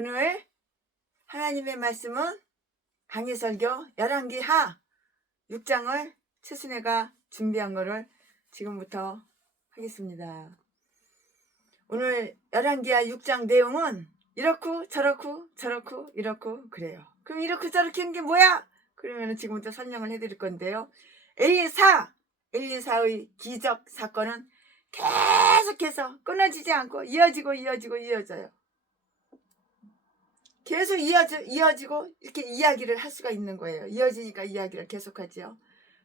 오늘 하나님의 말씀은 강해설교 열왕기하 6장을 최순애가 준비한 거를 지금부터 하겠습니다. 오늘 열왕기하 6장 내용은 이렇고 저렇고 저렇고 이렇고 그래요. 그럼 이렇고 저렇게 하는 게 뭐야? 그러면 지금부터 설명을 해드릴 건데요. 엘리사의 기적 사건은 계속해서 끊어지지 않고 이어져요. 계속 이어지고 이렇게 이야기를 할 수가 있는 거예요. 이어지니까 이야기를 계속하지요.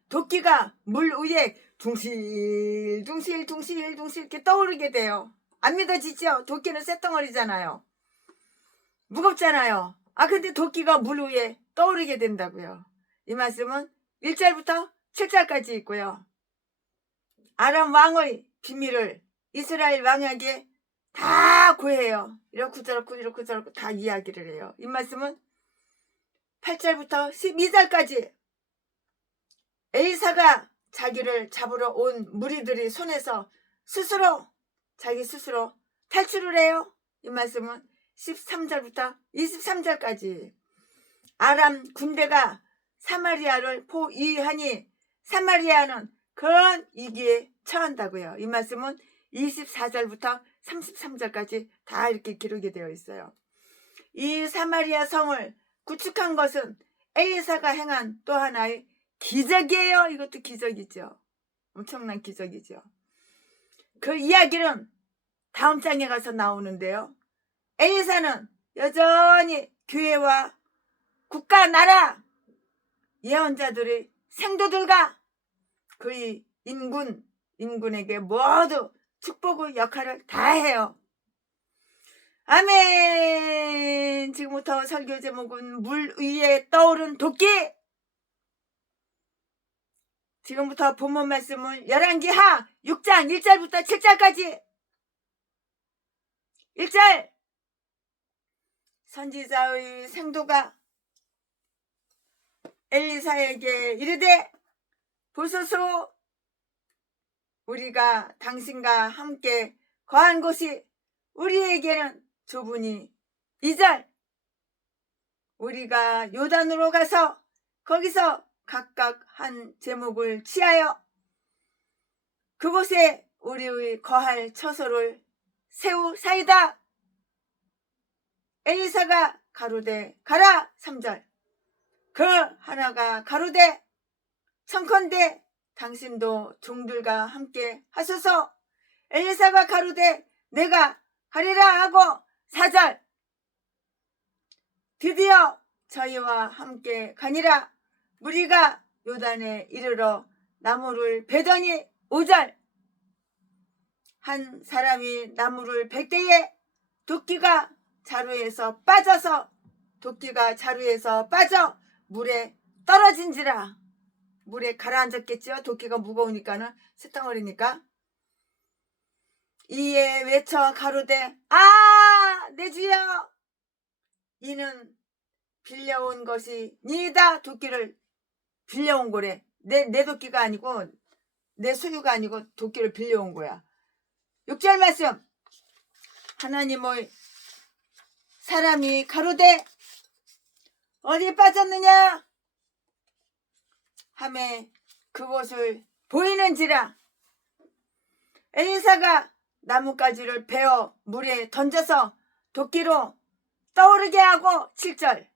도끼가 물 위에 둥실 이렇게 떠오르게 돼요. 안 믿어지죠? 도끼는 쇳덩어리잖아요. 무겁잖아요. 근데 도끼가 물 위에 떠오르게 된다고요. 이 말씀은 1절부터 7절까지 있고요. 아람 왕의 비밀을 이스라엘 왕에게 다 구해요. 이렇고 저렇고 다 이야기를 해요. 이 말씀은 8절부터 12절까지 엘리사가 자기를 잡으러 온 무리들이 손에서 자기 스스로 탈출을 해요. 이 말씀은 13절부터 23절까지 아람 군대가 사마리아를 포위하니 사마리아는 큰 위기에 처한다고요. 이 말씀은 24절부터 33절까지 다 이렇게 기록이 되어 있어요. 이 사마리아 성을 구축한 것은 엘리사가 행한 또 하나의 기적이에요. 이것도 기적이죠. 엄청난 기적이죠. 그 이야기는 다음 장에 가서 나오는데요. 엘리사는 여전히 교회와 국가, 나라, 예언자들의 생도들과 그의 임군에게 모두 축복의 역할을 다 해요. 아멘. 지금부터 설교 제목은 물 위에 떠오른 도끼. 지금부터 본문 말씀은 열왕기하 6장 1절부터 7절까지. 1절 선지자의 생도가 엘리사에게 이르되 보소서 우리가 당신과 함께 거한 곳이 우리에게는 좁으니 2절 우리가 요단으로 가서 거기서 각각 한 제목을 취하여 그곳에 우리의 거할 처소를 세우사이다. 엘리사가 가로되 가라. 3절 그 하나가 가로되 청컨대 당신도 종들과 함께 하소서. 엘리사가 가로되 내가 하리라 하고 4절 드디어 저희와 함께 가니라. 무리가 요단에 이르러 나무를 베더니 5절 한 사람이 나무를 벨 때에 도끼가 자루에서 빠져 물에 떨어진지라. 물에 가라앉았겠죠. 도끼가 무거우니까는 쇳덩어리니까. 이에 외쳐 가로되 내 주여 이는 빌려온 것이 니다. 도끼를 빌려온 거래. 내 도끼가 아니고 내 소유가 아니고 도끼를 빌려온 거야. 6절 말씀 하나님의 사람이 가로되 어디 빠졌느냐 하매 그곳을 보이는지라. 엘리사가 나뭇가지를 베어 물에 던져서 도끼로 떠오르게 하고 7절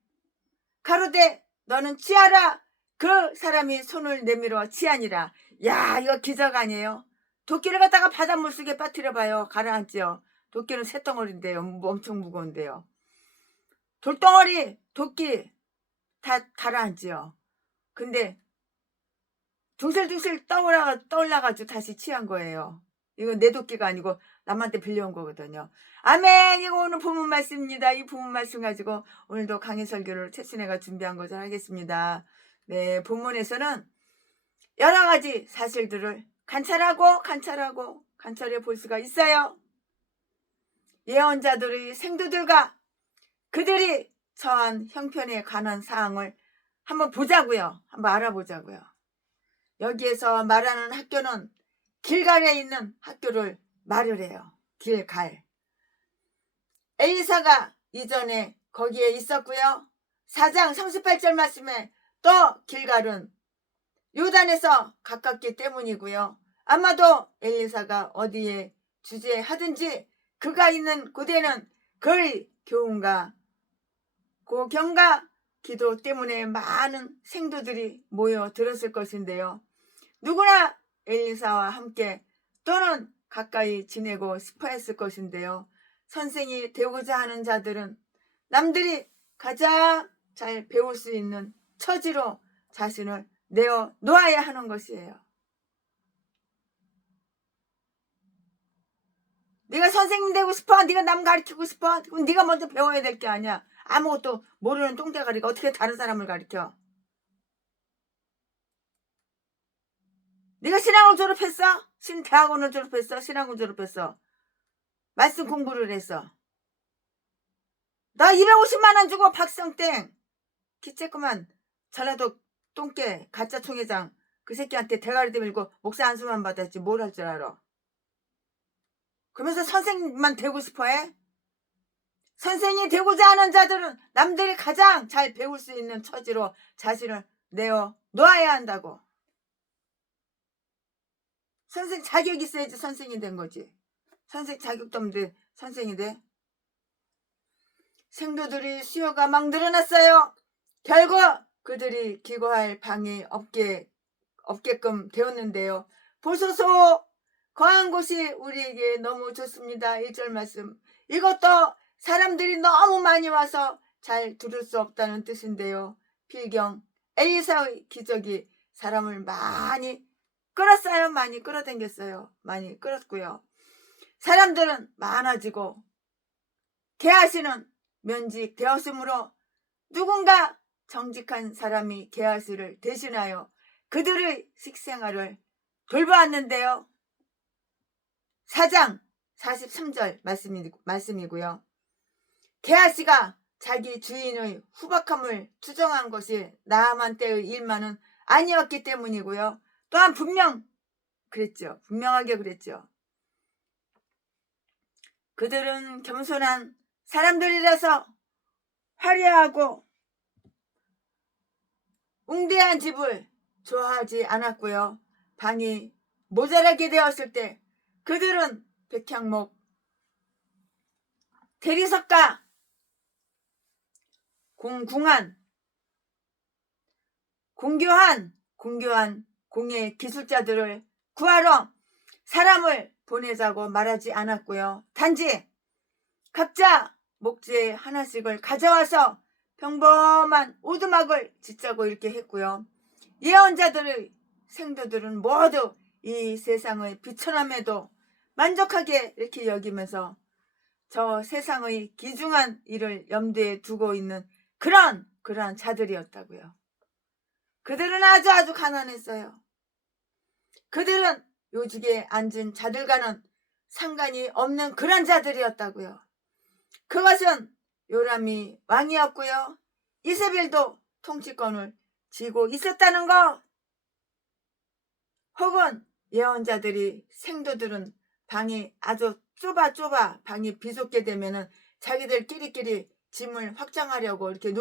가로되 너는 취하라. 그 사람이 손을 내밀어 취하니라. 야, 이거 기적 아니에요? 도끼를 갖다가 바닷물 속에 빠뜨려 봐요. 가라앉죠. 도끼는 쇳덩어리인데요. 엄청 무거운데요. 돌덩어리, 도끼 다 가라앉죠. 근데 둥실둥실 떠올라가지고 다시 취한 거예요. 이건 내 도끼가 아니고 남한테 빌려온 거거든요. 아멘. 이거 오늘 본문 말씀입니다. 이 본문 말씀 가지고 오늘도 강의 설교를 최순애가 준비한 것을 하겠습니다. 네, 본문에서는 여러 가지 사실들을 관찰해 볼 수가 있어요. 예언자들의 생도들과 그들이 처한 형편에 관한 사항을 한번 알아보자고요. 여기에서 말하는 학교는 길갈에 있는 학교를 말을 해요. 길갈. 엘리사가 이전에 거기에 있었고요. 4장 38절 말씀에 또 길갈은 요단에서 가깝기 때문이고요. 아마도 엘리사가 어디에 주재하든지 그가 있는 곳에는 거의 교훈과 고경과 기도 때문에 많은 생도들이 모여 들었을 것인데요. 누구나 엘리사와 함께 또는 가까이 지내고 싶어 했을 것인데요. 선생이 되고자 하는 자들은 남들이 가장 잘 배울 수 있는 처지로 자신을 내어 놓아야 하는 것이에요. 네가 선생님 되고 싶어? 네가 남 가르치고 싶어? 그럼 네가 먼저 배워야 될 게 아니야. 아무것도 모르는 똥대가리가 어떻게 다른 사람을 가르쳐? 네가 신학을 졸업했어? 대학원을 졸업했어? 신학을 졸업했어? 말씀 공부를 했어? 나 250만 원 주고 박성땡 기쬐끄만 전라도 똥개 가짜 총회장 그 새끼한테 대가리 들고 목사 안수만 받았지 뭘 할 줄 알아? 그러면서 선생님만 되고 싶어 해? 선생이 되고자 하는 자들은 남들이 가장 잘 배울 수 있는 처지로 자신을 내어 놓아야 한다고. 선생 자격이 있어야지 선생이 된 거지. 선생 자격도 없는데 선생이 돼? 생도들이 수요가 막 늘어났어요. 결국 그들이 기거할 방이 없게끔 되었는데요. 보소서 거한 곳이 우리에게 너무 좋습니다. 1절 말씀. 이것도 사람들이 너무 많이 와서 잘 들을 수 없다는 뜻인데요. 필경 엘리사의 기적이 사람을 많이 끌었어요. 많이 끌어당겼어요. 많이 끌었고요. 사람들은 많아지고 게하시는 면직되었으므로 누군가 정직한 사람이 게하시를 대신하여 그들의 식생활을 돌보았는데요. 4장 43절 말씀이고요. 게하시가 자기 주인의 후박함을 투정한 것이 나아만 때의 일만은 아니었기 때문이고요. 또한 분명하게 그랬죠. 그들은 겸손한 사람들이라서 화려하고 웅대한 집을 좋아하지 않았고요. 방이 모자라게 되었을 때 그들은 백향목, 대리석가, 공교한 공예 기술자들을 구하러 사람을 보내자고 말하지 않았고요. 단지 각자 목재 하나씩을 가져와서 평범한 오두막을 짓자고 이렇게 했고요. 예언자들의 생도들은 모두 이 세상의 비천함에도 만족하게 이렇게 여기면서 저 세상의 귀중한 일을 염두에 두고 있는 그러한 자들이었다고요. 그들은 아주 가난했어요. 그들은 요직에 앉은 자들과는 상관이 없는 그런 자들이었다고요. 그것은 요람이 왕이었고요. 이세벨도 통치권을 쥐고 있었다는 것. 혹은 예언자들이 생도들은 방이 아주 좁아 방이 비좁게 되면은 자기들끼리 짐을 확장하려고 이렇게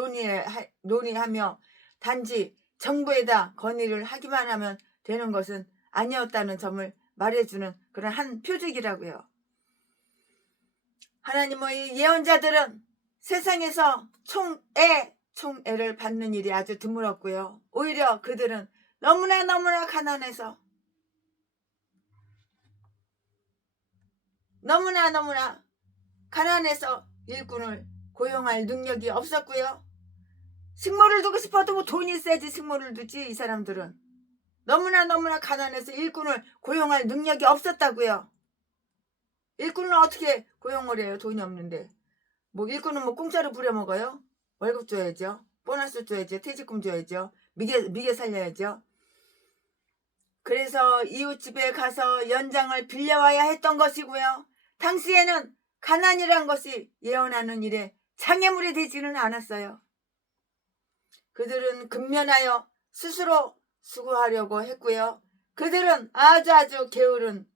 논의하며 단지 정부에다 건의를 하기만 하면 되는 것은 아니었다는 점을 말해주는 그런 한 표적이라고요. 하나님의 예언자들은 세상에서 총애를 받는 일이 아주 드물었고요. 오히려 그들은 너무나 가난해서 너무나 가난해서 일꾼을 고용할 능력이 없었고요. 식모를 두고 싶어도 뭐 돈이 있어야지 식모를 두지. 이 사람들은 너무나 가난해서 일꾼을 고용할 능력이 없었다고요. 일꾼은 어떻게 고용을 해요? 돈이 없는데. 뭐 일꾼은 뭐 공짜로 부려먹어요? 월급 줘야죠. 보너스 줘야죠. 퇴직금 줘야죠. 미개 살려야죠. 그래서 이웃집에 가서 연장을 빌려와야 했던 것이고요. 당시에는 가난이란 것이 예언하는 일에 장애물이 되지는 않았어요. 그들은 근면하여 스스로 수고하려고 했고요. 그들은 아주 게으른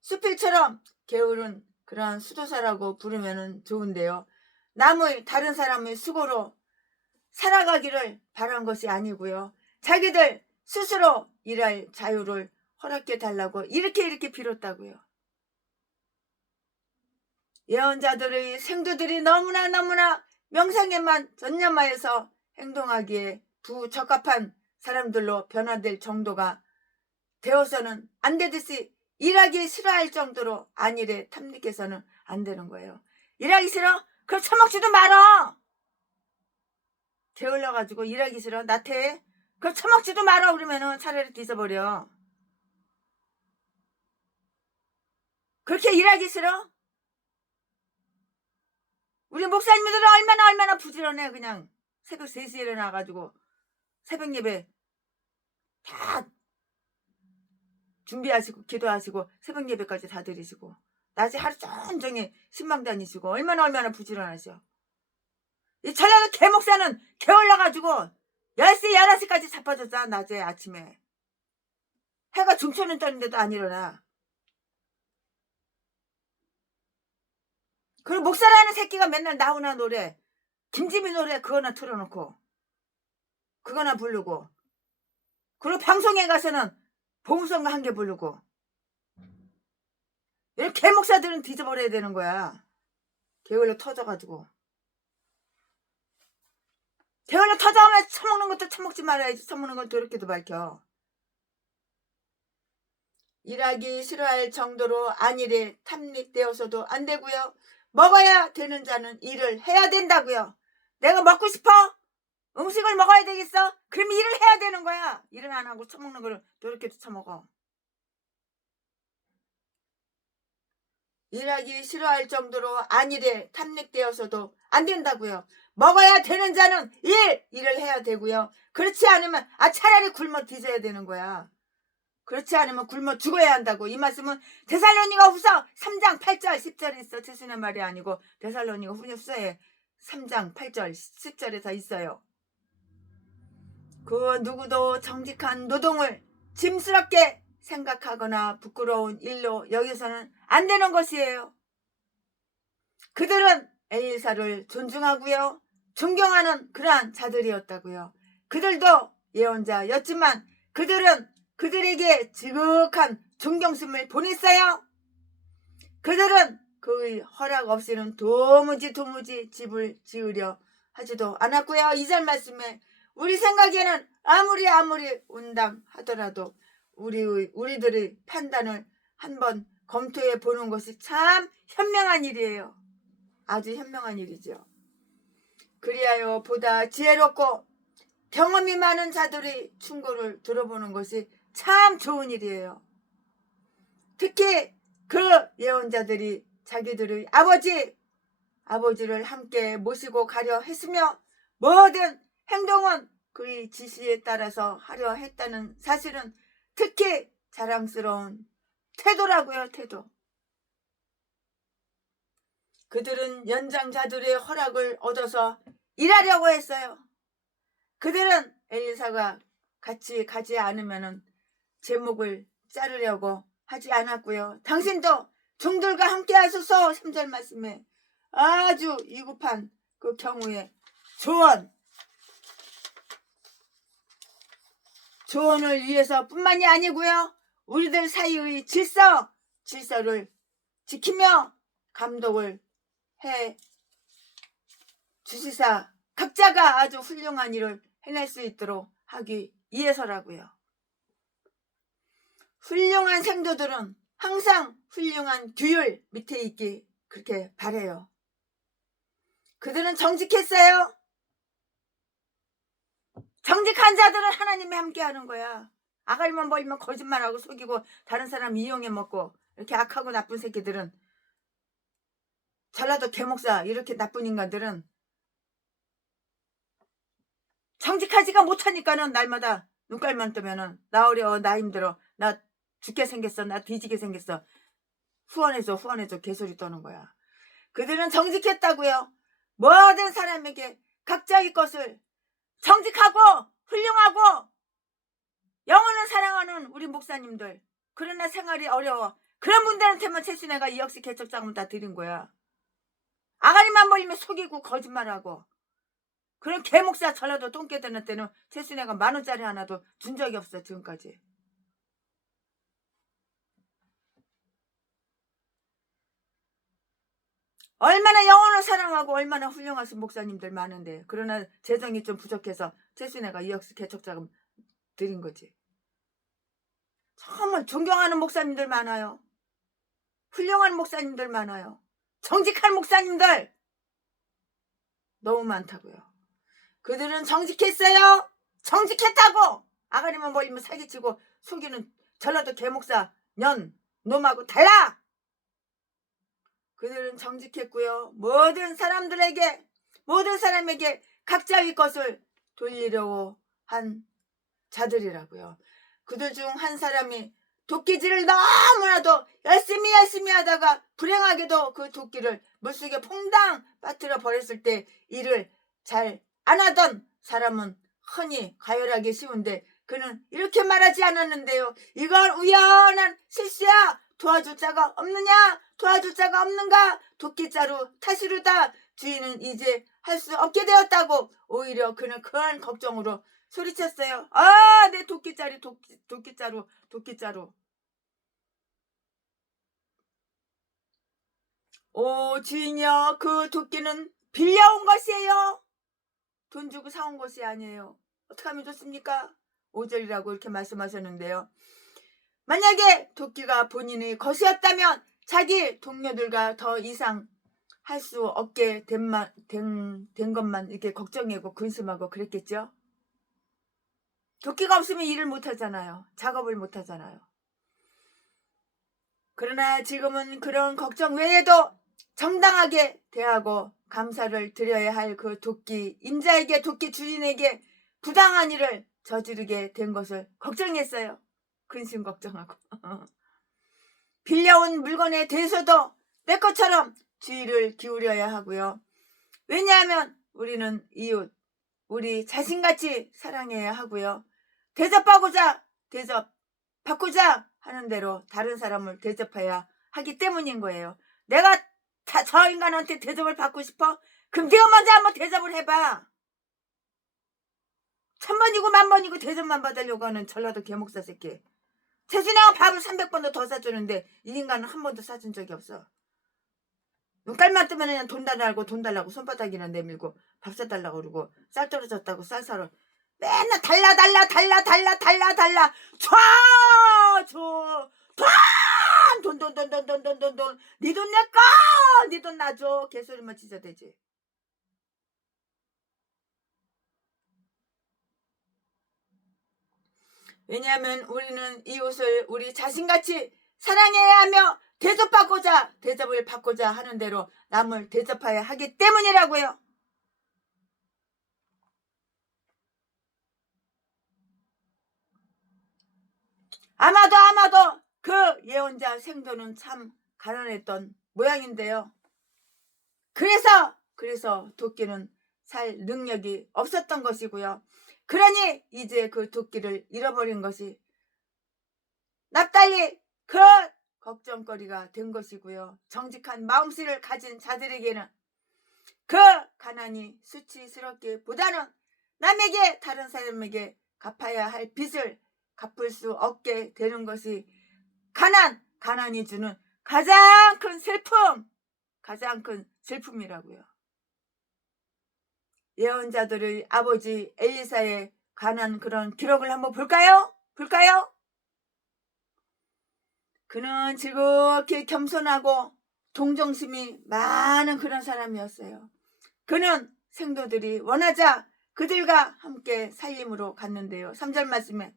수필처럼 게으른 그러한 수도사라고 부르면 좋은데요. 남의 다른 사람의 수고로 살아가기를 바란 것이 아니고요. 자기들 스스로 일할 자유를 허락해 달라고 이렇게 빌었다고요. 예언자들의 생도들이 너무나 명상에만 전념하여서 행동하기에 부적합한 사람들로 변화될 정도가 되어서는 안 되듯이 일하기 싫어할 정도로 안일에 탐닉해서는 안 되는 거예요. 일하기 싫어? 그럼 처먹지도 말어. 게을러가지고 일하기 싫어? 나태해? 그럼 처먹지도 말어. 그러면은 차라리 뒤져버려. 그렇게 일하기 싫어? 우리 목사님들은 얼마나 부지런해. 그냥 새벽 3시에 일어나가지고 새벽 예배 다 준비하시고 기도하시고 새벽 예배까지 다 드리시고 낮에 하루 종일 신방 다니시고 얼마나 부지런하셔. 이 전라도 개목사는 게을러가지고 10시 11시까지 자빠졌잖아. 낮에 아침에 해가 중천은 떠는데도 안 일어나. 그리고 목사라는 새끼가 맨날 나훈아 노래 김지미 노래 그거나 틀어놓고 그거나 부르고 그리고 방송에 가서는 봉성가 한 개 부르고 이렇게 개목사들은 뒤져버려야 되는 거야. 게을러 터져가지고 게을러 터져가면 처먹는 것도 처먹지 말아야지. 처먹는 건 더럽게도 밝혀. 일하기 싫어할 정도로 안일에 탐닉되어서도 안 되고요. 먹어야 되는 자는 일을 해야 된다고요. 내가 먹고 싶어? 음식을 먹어야 되겠어? 그럼 일을 해야 되는 거야. 일을 안 하고 처먹는 걸 더럽게도 처먹어. 일하기 싫어할 정도로 안일에 탐닉되어서도 안 된다고요. 먹어야 되는 자는 일을 해야 되고요. 그렇지 않으면 차라리 굶어 뒤져야 되는 거야. 그렇지 않으면 굶어 죽어야 한다고. 이 말씀은 데살로니가후서 3장 8절 10절에 있어. 제순의 말이 아니고 데살로니가후서에 3장 8절 10절에 다 있어요. 그 누구도 정직한 노동을 짐스럽게 생각하거나 부끄러운 일로 여기서는 안 되는 것이에요. 그들은 엘리사를 존중하고요. 존경하는 그러한 자들이었다고요. 그들도 예언자였지만 그들은 그들에게 지극한 존경심을 보냈어요. 그들은 그의 허락 없이는 도무지 집을 지으려 하지도 않았고요. 2절 말씀에 우리 생각에는 아무리 온당하더라도 우리들의 판단을 한번 검토해 보는 것이 참 현명한 일이에요. 아주 현명한 일이죠. 그리하여 보다 지혜롭고 경험이 많은 자들의 충고를 들어보는 것이 참 좋은 일이에요. 특히 그 예언자들이 자기들의 아버지를 함께 모시고 가려 했으며 모든 행동은 그의 지시에 따라서 하려 했다는 사실은 특히 자랑스러운 태도라고요. 태도. 그들은 연장자들의 허락을 얻어서 일하려고 했어요. 그들은 엘리사가 같이 가지 않으면 제목을 자르려고 하지 않았고요. 당신도 종들과 함께 하소서. 3절 말씀에 아주 위급한 그 경우에 조언을 위해서 뿐만이 아니고요. 우리들 사이의 질서를 지키며 감독을 해 주시사 각자가 아주 훌륭한 일을 해낼 수 있도록 하기 위해서라고요. 훌륭한 생도들은 항상 훌륭한 규율 밑에 있기 그렇게 바래요. 그들은 정직했어요. 정직한 자들은 하나님이 함께하는 거야. 아갈만 벌리면 거짓말하고 속이고 다른 사람 이용해 먹고 이렇게 악하고 나쁜 새끼들은 전라도 개목사 이렇게 나쁜 인간들은 정직하지가 못하니까는 날마다 눈깔만 뜨면은 나 어려워 나 힘들어 나 죽게 생겼어 나 뒤지게 생겼어 후원해줘 개소리 떠는 거야. 그들은 정직했다고요. 모든 사람에게 각자의 것을 정직하고 훌륭하고 영혼을 사랑하는 우리 목사님들 그러나 생활이 어려워 그런 분들한테만 최순애가 2억씩 개척자금 다 드린 거야. 아가리만 벌리면 속이고 거짓말하고. 그런 개목사 전라도 똥개 되는 때는 최순애가 10,000원짜리 하나도 준 적이 없어 지금까지. 얼마나 영혼을 사랑하고 얼마나 훌륭하신 목사님들 많은데, 그러나 재정이 좀 부족해서 최순애가 2억 개척자금 드린 거지. 정말 존경하는 목사님들 많아요. 훌륭한 목사님들 많아요. 정직한 목사님들 너무 많다고요. 그들은 정직했어요. 정직했다고. 아가리만 벌리면 사기치고 속이는 전라도 개목사 놈하고 달라. 그들은 정직했고요. 모든 사람에게 각자의 것을 돌리려고 한 자들이라고요. 그들 중 한 사람이 도끼질을 너무나도 열심히 하다가 불행하게도 그 도끼를 물속에 퐁당 빠뜨려 버렸을 때 일을 잘 안 하던 사람은 흔히 가열하기 쉬운데 그는 이렇게 말하지 않았는데요. 이건 우연한 실수야. 도와줄 자가 없느냐? 도와줄 자가 없는가? 도끼자루 탓이루다. 주인은 이제 할 수 없게 되었다고. 오히려 그는 큰 걱정으로 소리쳤어요. 아, 내 도끼자루. 오, 주인이여, 그 도끼는 빌려온 것이에요. 돈 주고 사온 것이 아니에요. 어떻게 하면 좋습니까? 5절이라고 이렇게 말씀하셨는데요. 만약에 도끼가 본인의 것이었다면 자기 동료들과 더 이상 할 수 없게 된 것만 이렇게 걱정하고 근심하고 그랬겠죠. 도끼가 없으면 일을 못하잖아요. 작업을 못하잖아요. 그러나 지금은 그런 걱정 외에도 정당하게 대하고 감사를 드려야 할 그 도끼 임자에게, 도끼 주인에게 부당한 일을 저지르게 된 것을 걱정했어요. 근심 걱정하고. 빌려온 물건에 대해서도 내 것처럼 주의를 기울여야 하고요. 왜냐하면 우리는 이웃, 우리 자신같이 사랑해야 하고요. 대접받고자 하는 대로 다른 사람을 대접해야 하기 때문인 거예요. 내가 저 인간한테 대접을 받고 싶어? 그럼 네가 먼저 한번 대접을 해봐. 1000번이고 10,000번이고 대접만 받으려고 하는 전라도 개목사 새끼. 최순애가 밥을 300번도 더 사주는데 이 인간은 한 번도 사준 적이 없어. 눈깔만 뜨면 그냥 돈 달라고 손바닥이나 내밀고 밥 사달라고 그러고 쌀 떨어졌다고 쌀 사러 맨날 달라 돈 네 돈 내꺼 네 돈 놔줘 개소리만 진짜 되지. 왜냐하면 우리는 이웃을 우리 자신같이 사랑해야 하며 대접을 받고자 하는 대로 남을 대접해야 하기 때문이라고요. 아마도 그 예언자 생도는 참 가난했던 모양인데요. 그래서 도끼는 살 능력이 없었던 것이고요. 그러니 이제 그 도끼를 잃어버린 것이 납달리 그 걱정거리가 된 것이고요. 정직한 마음씨를 가진 자들에게는 그 가난이 수치스럽기보다는 남에게, 다른 사람에게 갚아야 할 빚을 갚을 수 없게 되는 것이 가난이 주는 가장 큰 슬픔이라고요. 예언자들의 아버지 엘리사의 관한 그런 기록을 한번 볼까요? 그는 지극히 겸손하고 동정심이 많은 그런 사람이었어요. 그는 생도들이 원하자 그들과 함께 살림으로 갔는데요. 3절 말씀에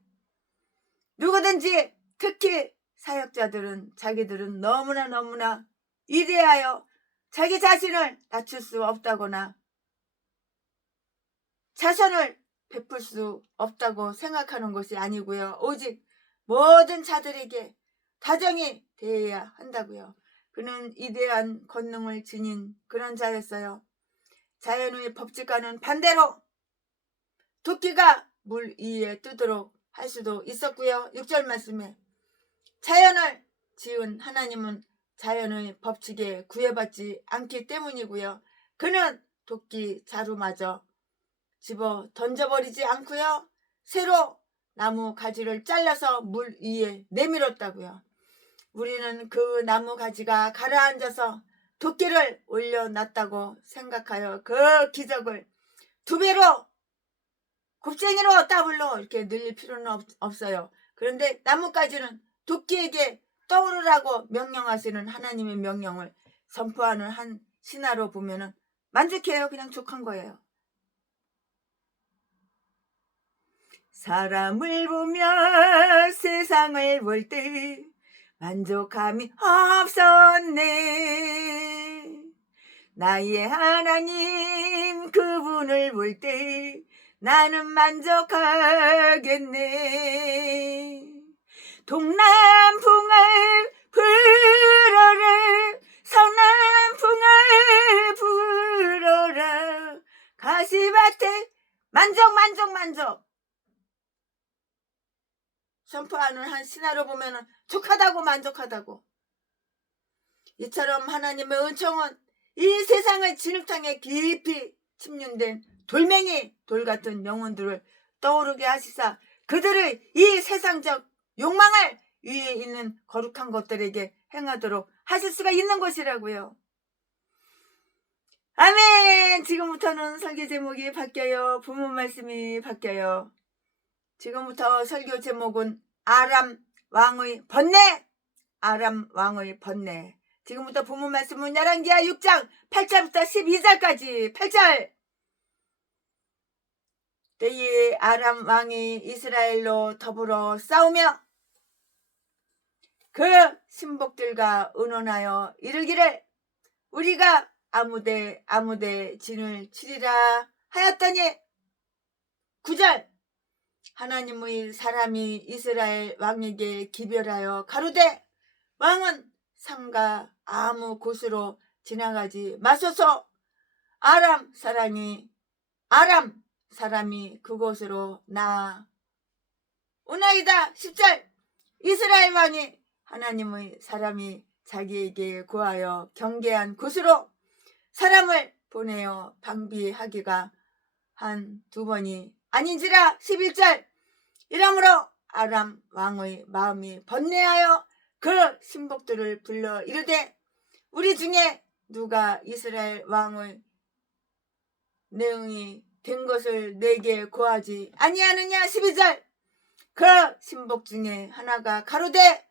누구든지 특히 사역자들은 자기들은 너무나 위대하여 자기 자신을 낮출 수 없다거나 자선을 베풀 수 없다고 생각하는 것이 아니고요. 오직 모든 자들에게 다정히 대해야 한다고요. 그는 위대한 권능을 지닌 그런 자였어요. 자연의 법칙과는 반대로 도끼가 물 위에 뜨도록 할 수도 있었고요. 6절 말씀에 자연을 지은 하나님은 자연의 법칙에 구애받지 않기 때문이고요. 그는 도끼 자루마저 집어 던져버리지 않고요. 새로 나무 가지를 잘라서 물 위에 내밀었다고요. 우리는 그 나무 가지가 가라앉아서 도끼를 올려놨다고 생각하여 그 기적을 2배로 곱쟁이로 더블로 이렇게 늘릴 필요는 없어요. 그런데 나뭇가지는 도끼에게 떠오르라고 명령하시는 하나님의 명령을 선포하는 한 신하로 보면은 만족해요. 그냥 족한 거예요. 사람을 보며 세상을 볼 때 만족함이 없었네. 나의 하나님 그분을 볼 때 나는 만족하겠네. 동남풍을 불어라 서남풍을 불어라 가시밭에 만족 선포하는 한 신하로 보면은 족하다고 만족하다고. 이처럼 하나님의 은총은 이 세상의 진흙탕에 깊이 침륜된 돌멩이 돌 같은 영혼들을 떠오르게 하시사 그들의 이 세상적 욕망을 위에 있는 거룩한 것들에게 행하도록 하실 수가 있는 것이라고요. 아멘. 지금부터는 설교 제목이 바뀌어요. 부문 말씀이 바뀌어요. 지금부터 설교 제목은 아람 왕의 번뇌. 아람 왕의 번뇌. 지금부터 부문 말씀은 열왕기하 6장 8절부터 12절까지. 8절. 때에 아람 왕이 이스라엘로 더불어 싸우며 그 신복들과 의논하여 이르기를 우리가 아무데 진을 치리라 하였더니 9절. 하나님의 사람이 이스라엘 왕에게 기별하여 가로되 왕은 삼가 아무 곳으로 지나가지 마소서. 아람 사람이 그곳으로 나오나이다. 10절. 이스라엘 왕이 하나님의 사람이 자기에게 구하여 경계한 곳으로 사람을 보내어 방비하기가 한 2번이 아닌지라. 11절. 이러므로 아람 왕의 마음이 번뇌하여 그 신복들을 불러 이르되 우리 중에 누가 이스라엘 왕의 내응이 된 것을 내게 고하지 아니하느냐. 12절. 그 신복 중에 하나가 가로되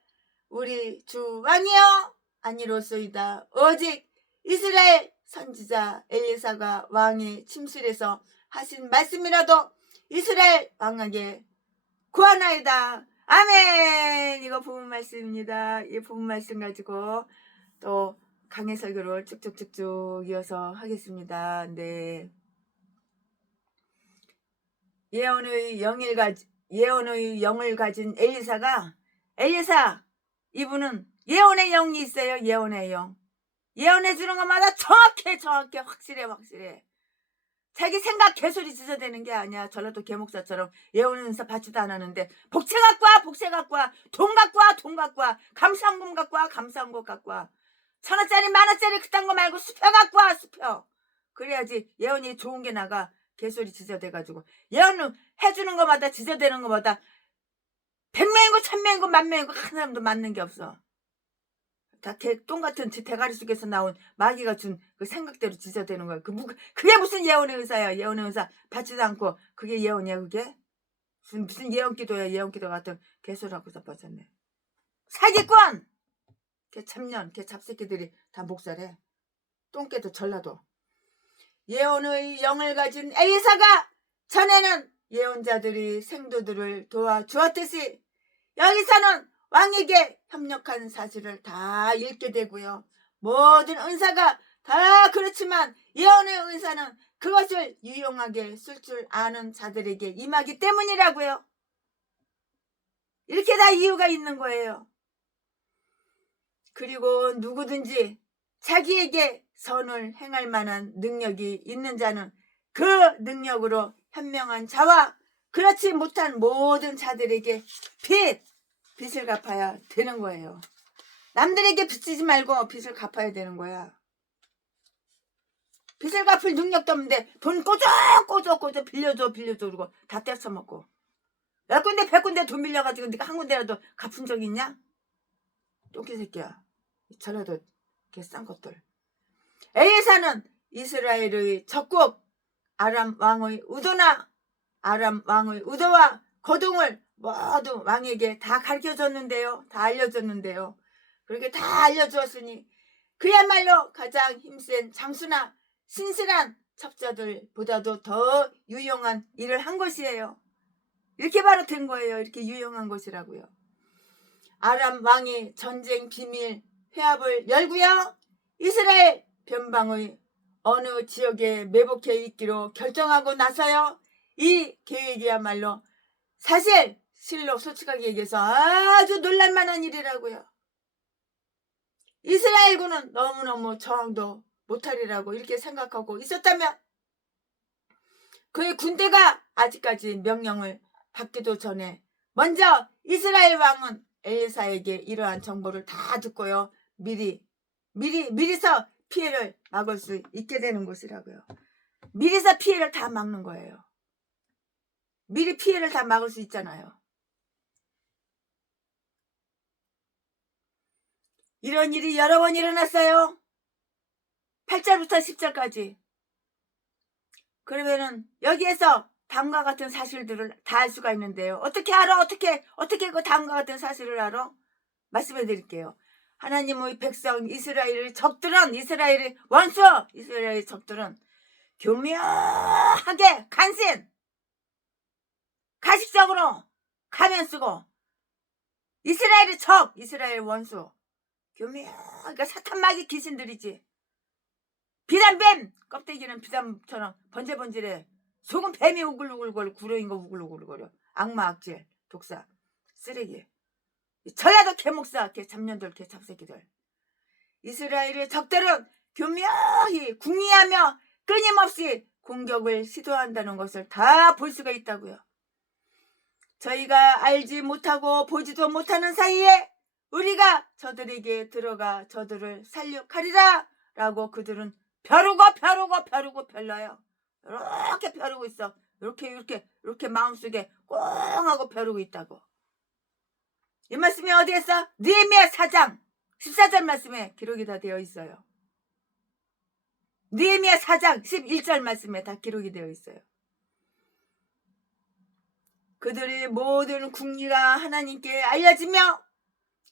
우리 주 왕이여 아니로소이다. 오직 이스라엘 선지자 엘리사가 왕의 침실에서 하신 말씀이라도 이스라엘 왕에게 구하나이다. 아멘. 이거 부분 말씀입니다. 이 부분 말씀 가지고 또 강해 설교를 쭉쭉쭉쭉 이어서 하겠습니다. 네. 예언의 영을 가진 엘리사, 이분은 예언의 영이 있어요. 예언의 영. 예언해 주는 것마다 정확해. 확실해. 자기 생각 개소리 짖어대는 게 아니야. 전라도 개목사처럼 예언의 은사 받지도 않았는데 복채 갖고 와, 돈 갖고 와, 감사한금 갖고 와, 감사한금 갖고 와. 1,000원짜리, 만원짜리 그딴 거 말고 수표 갖고 와, 수표. 그래야지 예언이 좋은 게 나가. 개소리 짖어대가지고 예언을 해주는 것마다 짖어대는 것마다 100명이고 1000명이고 10,000명이고 한 사람도 맞는 게 없어. 다 똥같은 대가리 속에서 나온 마귀가 준 그 생각대로 짖어대는 거야. 그게 무슨 예언의 의사야. 예언의 의사 받지도 않고 그게 예언이야. 그게 무슨 예언기도야. 예언기도 같은 개소리하고 자빠졌네. 사기꾼. 걔 참년 걔 잡새끼들이 다 목살해. 똥개도 전라도. 예언의 영을 가진 엘리사가 전에는 예언자들이 생도들을 도와주었듯이 여기서는 왕에게 협력한 사실을 다 읽게 되고요. 모든 은사가 다 그렇지만 예언의 은사는 그것을 유용하게 쓸 줄 아는 자들에게 임하기 때문이라고요. 이렇게 다 이유가 있는 거예요. 그리고 누구든지 자기에게 선을 행할 만한 능력이 있는 자는 그 능력으로 현명한 자와 그렇지 못한 모든 자들에게 빚을 갚아야 되는 거예요. 남들에게 빚지지 말고 빚을 갚아야 되는 거야. 빚을 갚을 능력도 없는데 돈 꼬져 빌려줘 그러고 다 떼쳐먹고. 10군데 100군데 돈 빌려가지고 네가 한 군데라도 갚은 적 있냐? 똥개 새끼야. 저라도 이렇게 싼 것들. 엘리사는 이스라엘의 적국 아람 왕의 우도나 아람 왕의 우도와 거동을 모두 왕에게 다 가르쳐줬는데요. 다 알려줬는데요. 그렇게 다 알려주었으니 그야말로 가장 힘센 장수나 신실한 첩자들보다도 더 유용한 일을 한 것이에요. 이렇게 바로 된 거예요. 이렇게 유용한 것이라고요. 아람 왕이 전쟁 비밀 회합을 열고요. 이스라엘 변방의 어느 지역에 매복해 있기로 결정하고 나서요. 이 계획이야말로 사실 실로 솔직하게 얘기해서 아주 놀랄만한 일이라고요. 이스라엘군은 너무너무 저항도 못하리라고 이렇게 생각하고 있었다면 그의 군대가 아직까지 명령을 받기도 전에 먼저 이스라엘 왕은 엘리사에게 이러한 정보를 다 듣고요. 미리서 피해를 막을 수 있게 되는 것이라고요. 미리서 피해를 다 막는 거예요. 미리 피해를 다 막을 수 있잖아요. 이런 일이 여러 번 일어났어요. 8절부터 10절까지. 그러면은 여기에서 다음과 같은 사실들을 다 알 수가 있는데요. 어떻게 알아? 어떻게 그 다음과 같은 사실을 알아? 말씀해 드릴게요. 하나님의 백성 이스라엘의 적들은 이스라엘의 원수 이스라엘의 적들은 교묘하게 간신 가식적으로 가면 쓰고 이스라엘의 적 이스라엘 원수 교묘하게 사탄마귀 귀신들이지. 비단뱀 껍데기는 비단처럼 번질번질해. 속은 뱀이 우글우글거려. 구렁이가 우글우글거려. 악마 악질 독사 쓰레기 전라도 개목사 개잡년들 개잡새끼들. 이스라엘의 적들은 교묘히 궁리하며 끊임없이 공격을 시도한다는 것을 다 볼 수가 있다고요. 저희가 알지 못하고 보지도 못하는 사이에 우리가 저들에게 들어가 저들을 살육하리라 라고 그들은 벼르고 별나요. 이렇게 벼르고 있어. 이렇게 마음속에 꽁 하고 벼르고 있다고. 이 말씀이 어디에서? 느헤미야 4장 14절 말씀에 기록이 다 되어 있어요. 느헤미야 4장 11절 말씀에 다 기록이 되어 있어요. 그들의 모든 궁리가 하나님께 알려지며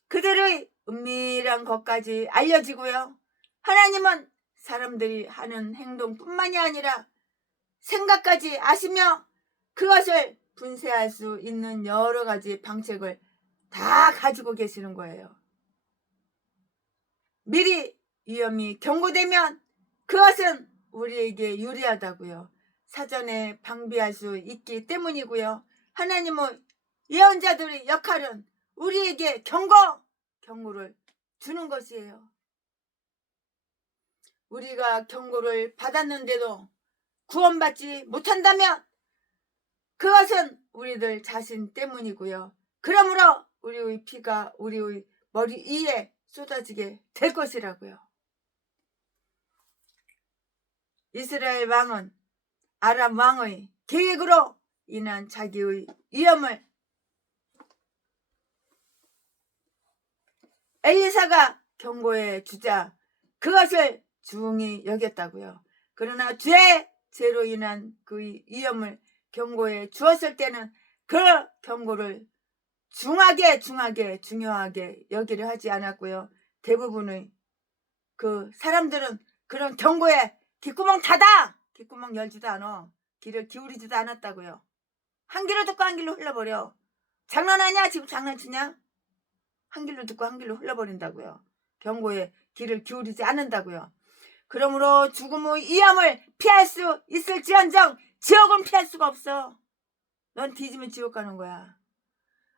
그들의 은밀한 것까지 알려지고요. 하나님은 사람들이 하는 행동뿐만이 아니라 생각까지 아시며 그것을 분쇄할 수 있는 여러 가지 방책을 다 가지고 계시는 거예요. 미리 위험이 경고되면 그것은 우리에게 유리하다고요. 사전에 방비할 수 있기 때문이고요. 하나님의 예언자들의 역할은 우리에게 경고를 주는 것이에요. 우리가 경고를 받았는데도 구원받지 못한다면 그것은 우리들 자신 때문이고요. 그러므로 우리의 피가 우리의 머리 위에 쏟아지게 될 것이라고요. 이스라엘 왕은 아람 왕의 계획으로 인한 자기의 위험을 엘리사가 경고해 주자 그것을 중히 여겼다고요. 그러나 죄로 인한 그 위험을 경고해 주었을 때는 그 경고를 중요하게 여기를 하지 않았고요. 대부분의 그 사람들은 그런 경고에 귓구멍 닫아! 귓구멍 열지도 않아. 귀를 기울이지도 않았다고요. 한 길로 듣고 한 길로 흘러버려. 장난하냐? 지금 장난치냐? 한 길로 듣고 한 길로 흘러버린다고요. 경고에 귀를 기울이지 않는다고요. 그러므로 죽음의 위험을 피할 수 있을지언정 지옥은 피할 수가 없어. 넌 뒤지면 지옥 가는 거야.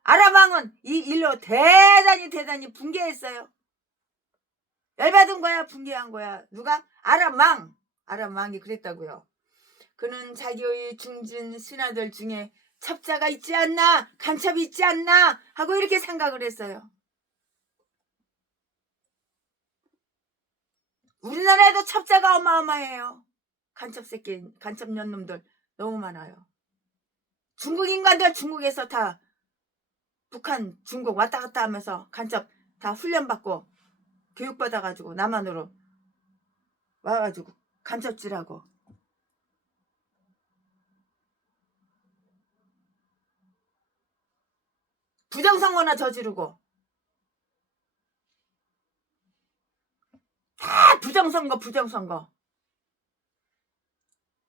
아람 왕은 이 일로 대단히 분개했어요. 열받은 거야, 분개한 거야. 누가? 아람 왕이 그랬다고요. 그는 자기의 중진 신하들 중에 첩자가 있지 않나, 간첩이 있지 않나 하고 이렇게 생각을 했어요. 우리나라에도 첩자가 어마어마해요. 간첩 새끼, 간첩 년놈들 너무 많아요. 중국 인간들 중국에서 다 북한, 중국 왔다 갔다 하면서 간첩 다 훈련받고 교육받아가지고 남한으로 와가지고 간첩질하고. 부정선거나 저지르고. 다 부정선거.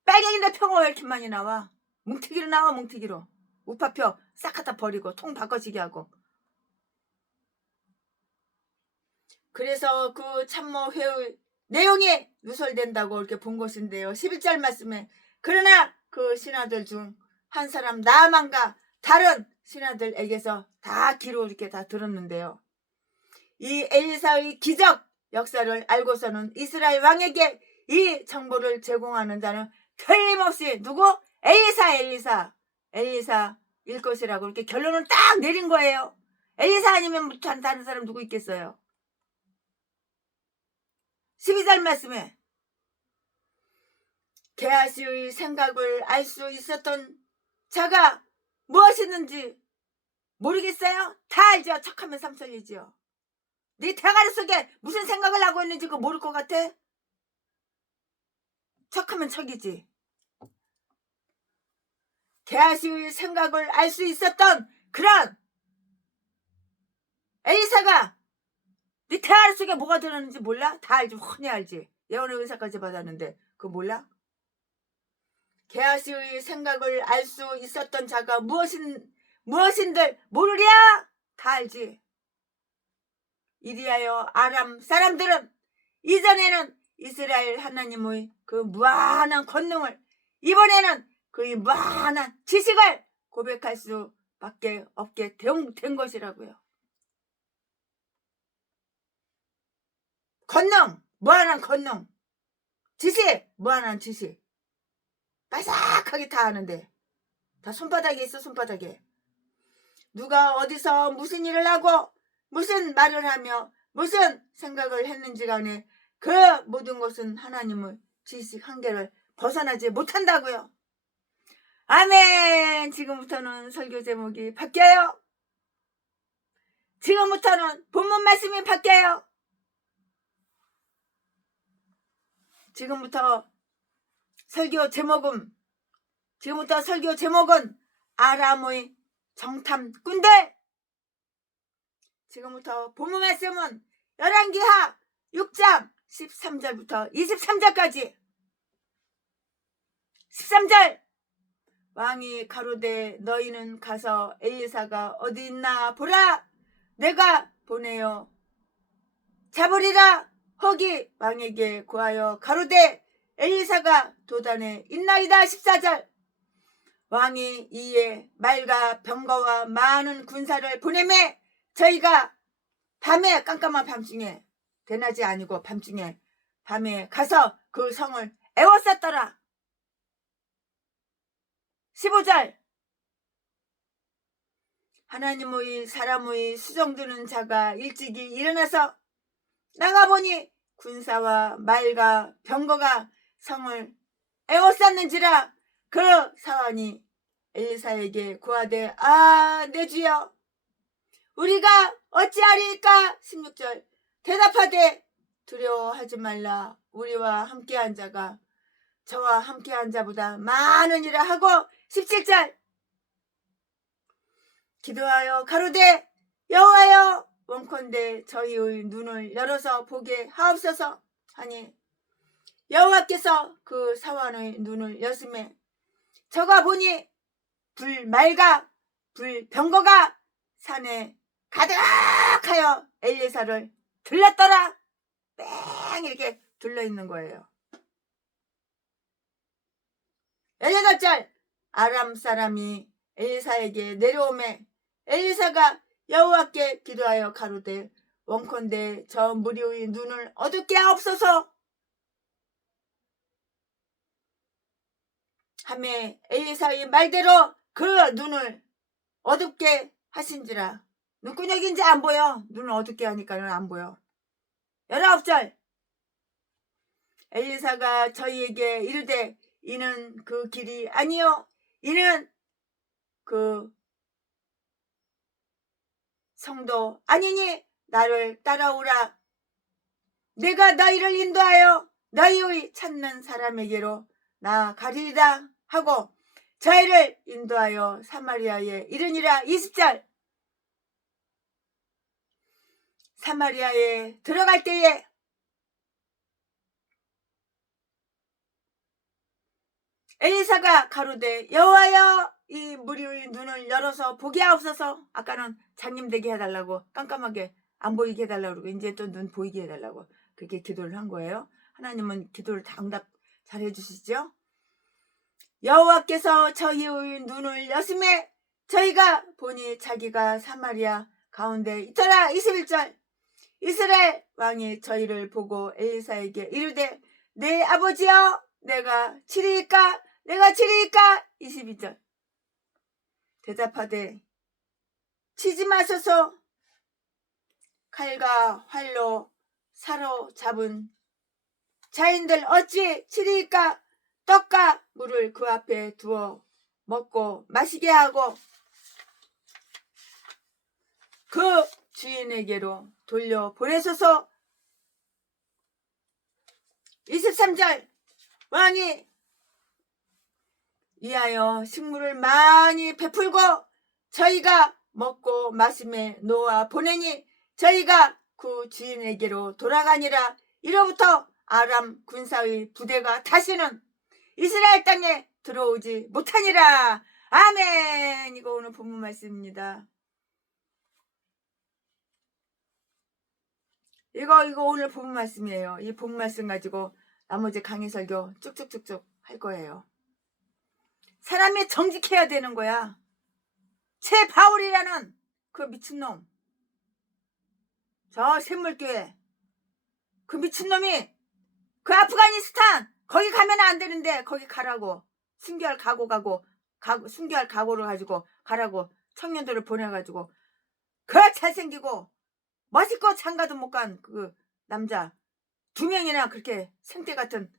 빨갱이들 표가 왜 이렇게 많이 나와? 뭉티기로 나와, 뭉티기로. 우파표 싹 갖다 버리고 통 바꿔지게 하고. 그래서 그 참모회의 내용이 누설된다고 이렇게 본 것인데요. 11절 말씀에 그러나 그 신하들 중 한 사람 나아만과 다른 신하들에게서 다 기로 이렇게 다 들었는데요. 이 엘리사의 기적 역사를 알고서는 이스라엘 왕에게 이 정보를 제공하는 자는 틀림없이 누구? 엘리사일 것이라고 이렇게 결론을 딱 내린 거예요. 엘리사 아니면 다른 사람 누구 있겠어요? 12절 말씀에 게하시의 생각을 알 수 있었던 자가 무엇이든지 모르겠어요? 다 알죠? 척하면 삼천리지요. 네 대가리 속에 무슨 생각을 하고 있는지 그거 모를 것 같아? 척하면 척이지. 게하시의 생각을 알 수 있었던 그런 엘리사가 네 대가리 속에 뭐가 들었는지 몰라? 다 알지. 훤히 알지. 예언의 은사까지 받았는데 그거 몰라? 게하시의 생각을 알 수 있었던 자가 무엇인들 모르랴? 다 알지. 이리하여 아람 사람들은 이전에는 이스라엘 하나님의 그 무한한 권능을, 이번에는 그의 무한한 지식을 고백할 수밖에 없게 된 것이라고요. 권능, 무한한 권능, 지식, 무한한 지식. 바삭하게 다 아는데 다 손바닥에 있어. 손바닥에. 누가 어디서 무슨 일을 하고 무슨 말을 하며 무슨 생각을 했는지 간에 그 모든 것은 하나님의 지식 한계를 벗어나지 못한다고요. 아멘. 지금부터는 설교 제목이 바뀌어요. 지금부터는 본문 말씀이 바뀌어요. 지금부터 설교 제목은 아람의 정탐꾼들. 지금부터 본문 말씀은 열왕기하 6장 13절부터 23절까지. 13절. 왕이 가로되 너희는 가서 엘리사가 어디 있나 보라. 내가 보내어 잡으리라. 허기 왕에게 구하여 가로되 엘리사가 도단에 있나이다. 14절. 왕이 이에 말과 병거와 많은 군사를 보내매 저희가 밤에, 깜깜한 밤중에, 대낮이 아니고 밤중에, 밤에 가서 그 성을 에워쌌더라. 15절. 하나님의 사람의 수정드는 자가 일찍이 일어나서 나가보니 군사와 말과 병거가 성을 에워쌌는지라. 그 사환이 엘리사에게 구하되 내 주여 우리가 어찌하리까. 16절. 대답하되 두려워하지 말라. 우리와 함께한 자가 저와 함께한 자보다 많으니라 하고. 17절. 기도하여 가로되 여호와여 원컨대 저희의 눈을 열어서 보게 하옵소서 하니 여호와께서 그 사환의 눈을 여심해 저가 보니 불말과 불병거가 산에 가득하여 엘리사를 들렀더라. 뺑 이렇게 둘러있는 거예요. 18절. 아람 사람이 엘리사에게 내려오매 엘리사가 여호와께 기도하여 가로되 원컨대 저 무리의 눈을 어둡게 하옵소서 하매 엘리사의 말대로 그 눈을 어둡게 하신지라. 눈구녕인지 안 보여. 눈을 어둡게 하니까는 안 보여. 19절. 엘리사가 저희에게 이르되 이는 그 길이 아니요 이는 그 성도 아니니 나를 따라오라. 내가 너희를 인도하여 너희의 찾는 사람에게로 나가리이다 하고 저희를 인도하여 사마리아에 이르니라. 20절. 사마리아에 들어갈 때에 엘리사가 가로되 여호와여 이 무리의 눈을 열어서 보게 하옵소서. 아까는 장님되게 해달라고 깜깜하게 안 보이게 해달라고 그러고 이제 또 눈 보이게 해달라고 그렇게 기도를 한 거예요. 하나님은 기도를 다 응답 잘 해주시죠. 여호와께서 저희의 눈을 여심해 저희가 보니 자기가 사마리아 가운데 있더라. 21절. 이스라엘 왕이 저희를 보고 엘리사에게 이르되 내 아버지여 내가 치리이까 내가 치리이까. 22절. 대답하되 치지 마소서. 칼과 활로 사로잡은 자인들 어찌 치리이까. 떡과 물을 그 앞에 두어 먹고 마시게 하고 그 주인에게로 돌려 보내소서. 23절. 왕이 이하여 식물을 많이 베풀고 저희가 먹고 마심에 놓아 보내니 저희가 그 주인에게로 돌아가니라. 이로부터 아람 군사의 부대가 다시는 이스라엘 땅에 들어오지 못하니라. 아멘. 이거 오늘 본문 말씀입니다. 이거 오늘 본문 말씀이에요. 이 본문 말씀 가지고 나머지 강의 설교 쭉쭉쭉쭉 할 거예요. 사람이 정직해야 되는 거야. 제 바울이라는 그 미친놈, 저 샘물교회 그 미친놈이 그 아프가니스탄 거기 가면 안 되는데 거기 가라고 순교할 순교할 각오를 가지고 가라고 청년들을 보내가지고 그 잘생기고 멋있고 장가도 못 간 그 남자 2명이나 그렇게 생태 같은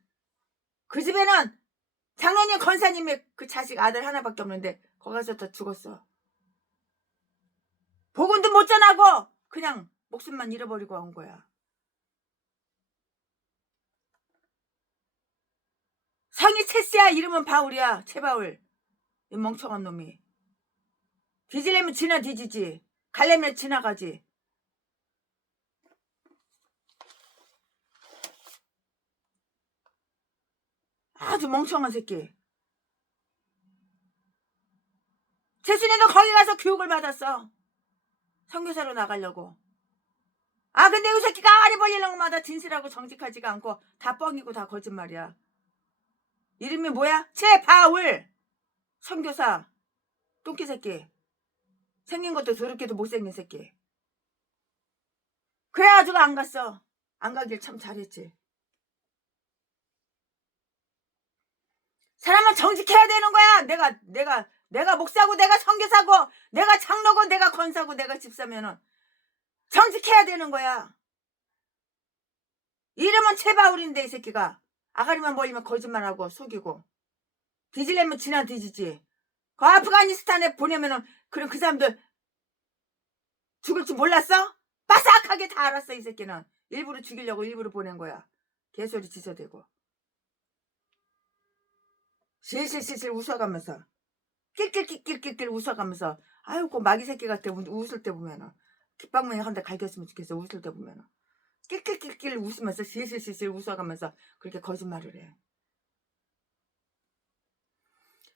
그 집에는 장로님 권사님의 그 자식 아들 하나밖에 없는데 거기 가서 다 죽었어. 복음도 못 전하고 그냥 목숨만 잃어버리고 온 거야. 성이 체스야. 이름은 바울이야. 체바울. 이 멍청한 놈이. 뒤지려면 지나 뒤지지. 가려면 지나가지. 아주 멍청한 새끼. 재순이도 거기 가서 교육을 받았어. 선교사로 나가려고. 아 근데 이 새끼가 아리 벌리는 것마다 진실하고 정직하지가 않고 다 뻥이고 다 거짓말이야. 이름이 뭐야? 체바울. 선교사. 똥개 새끼. 생긴 것도 저렇게도 못생긴 새끼. 그래가지고 안 갔어. 안 가길 참 잘했지. 사람은 정직해야 되는 거야. 내가 목사고 내가 선교사고 내가 장로고 내가 권사고 내가 집사면은 정직해야 되는 거야. 이름은 체바울인데 이 새끼가 아가리만 벌리면 거짓말하고 속이고 뒤지려면 지나 뒤지지. 그 아프가니스탄에 보내면은 그럼 그 사람들 죽을 줄 몰랐어? 빠삭하게 다 알았어. 이 새끼는 일부러 죽이려고 일부러 보낸 거야. 개소리 지저대고 실실실실 웃어가면서 낄낄낄낄낄 웃어가면서 아유 그 마귀 새끼 같아. 웃을 때 보면은 깃방망이 한 대 갈겼으면 좋겠어. 웃을 때 보면은 낄낄낄낄 웃으면서 실실실실 웃어가면서 그렇게 거짓말을 해.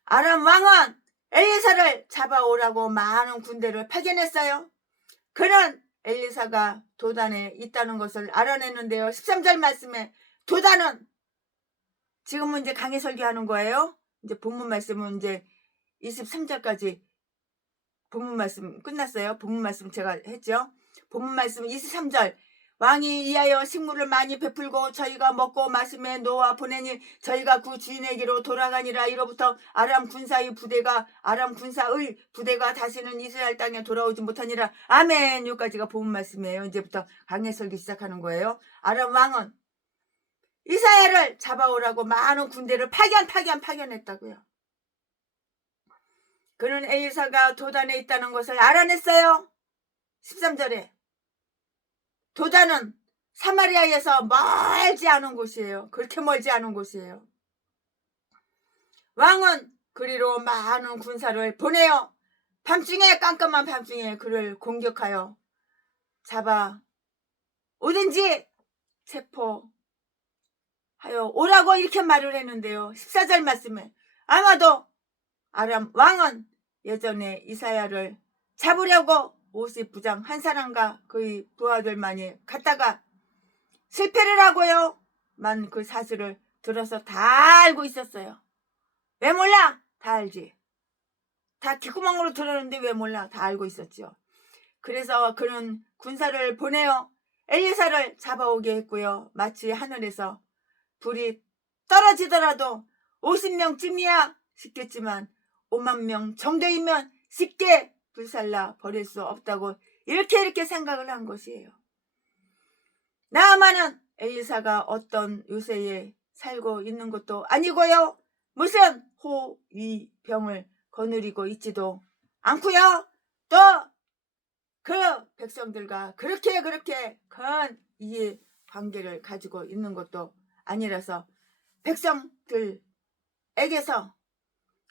아람 왕은 엘리사를 잡아오라고 많은 군대를 파견했어요. 그는 엘리사가 도단에 있다는 것을 알아냈는데요. 13절 말씀에 도단은 지금은 이제 강의 설교하는 거예요. 이제 본문 말씀은 이제 23절까지 본문 말씀 끝났어요. 본문 말씀 제가 했죠. 본문 말씀 23절. 왕이 이하여 식물을 많이 베풀고 저희가 먹고 마심에 놓아 보내니 저희가 그 주인에게로 돌아가니라. 이로부터 아람 군사의 부대가 다시는 이스라엘 땅에 돌아오지 못하니라. 아멘. 여기까지가 본문 말씀이에요. 이제부터 강해 설교 시작하는 거예요. 아람 왕은 이사야를 잡아오라고 많은 군대를 파견했다고요. 그는 엘리사가 도단에 있다는 것을 알아냈어요. 13절에 도단은 사마리아에서 멀지 않은 곳이에요. 그렇게 멀지 않은 곳이에요. 왕은 그리로 많은 군사를 보내어 밤중에, 깜깜한 밤중에 그를 공격하여 잡아 오든지 체포하여 오라고 이렇게 말을 했는데요. 14절 말씀에 아마도 아람 왕은 예전에 이사야를 잡으려고 50부장 한 사람과 그의 부하들만이 갔다가 실패를 하고요. 만 그 사실을 들어서 다 알고 있었어요. 왜 몰라? 다 알지. 다 귓구멍으로 들었는데 왜 몰라? 다 알고 있었죠. 그래서 그는 군사를 보내어 엘리사를 잡아오게 했고요. 마치 하늘에서 불이 떨어지더라도 50명쯤이야 싶겠지만 5만 명 정도이면 쉽게 불살라 버릴 수 없다고 이렇게 생각을 한 것이에요. 나아만은 엘리사가 어떤 요새에 살고 있는 것도 아니고요. 무슨 호위병을 거느리고 있지도 않고요. 또 그 백성들과 그렇게 큰 이해 관계를 가지고 있는 것도 아니라서 백성들에게서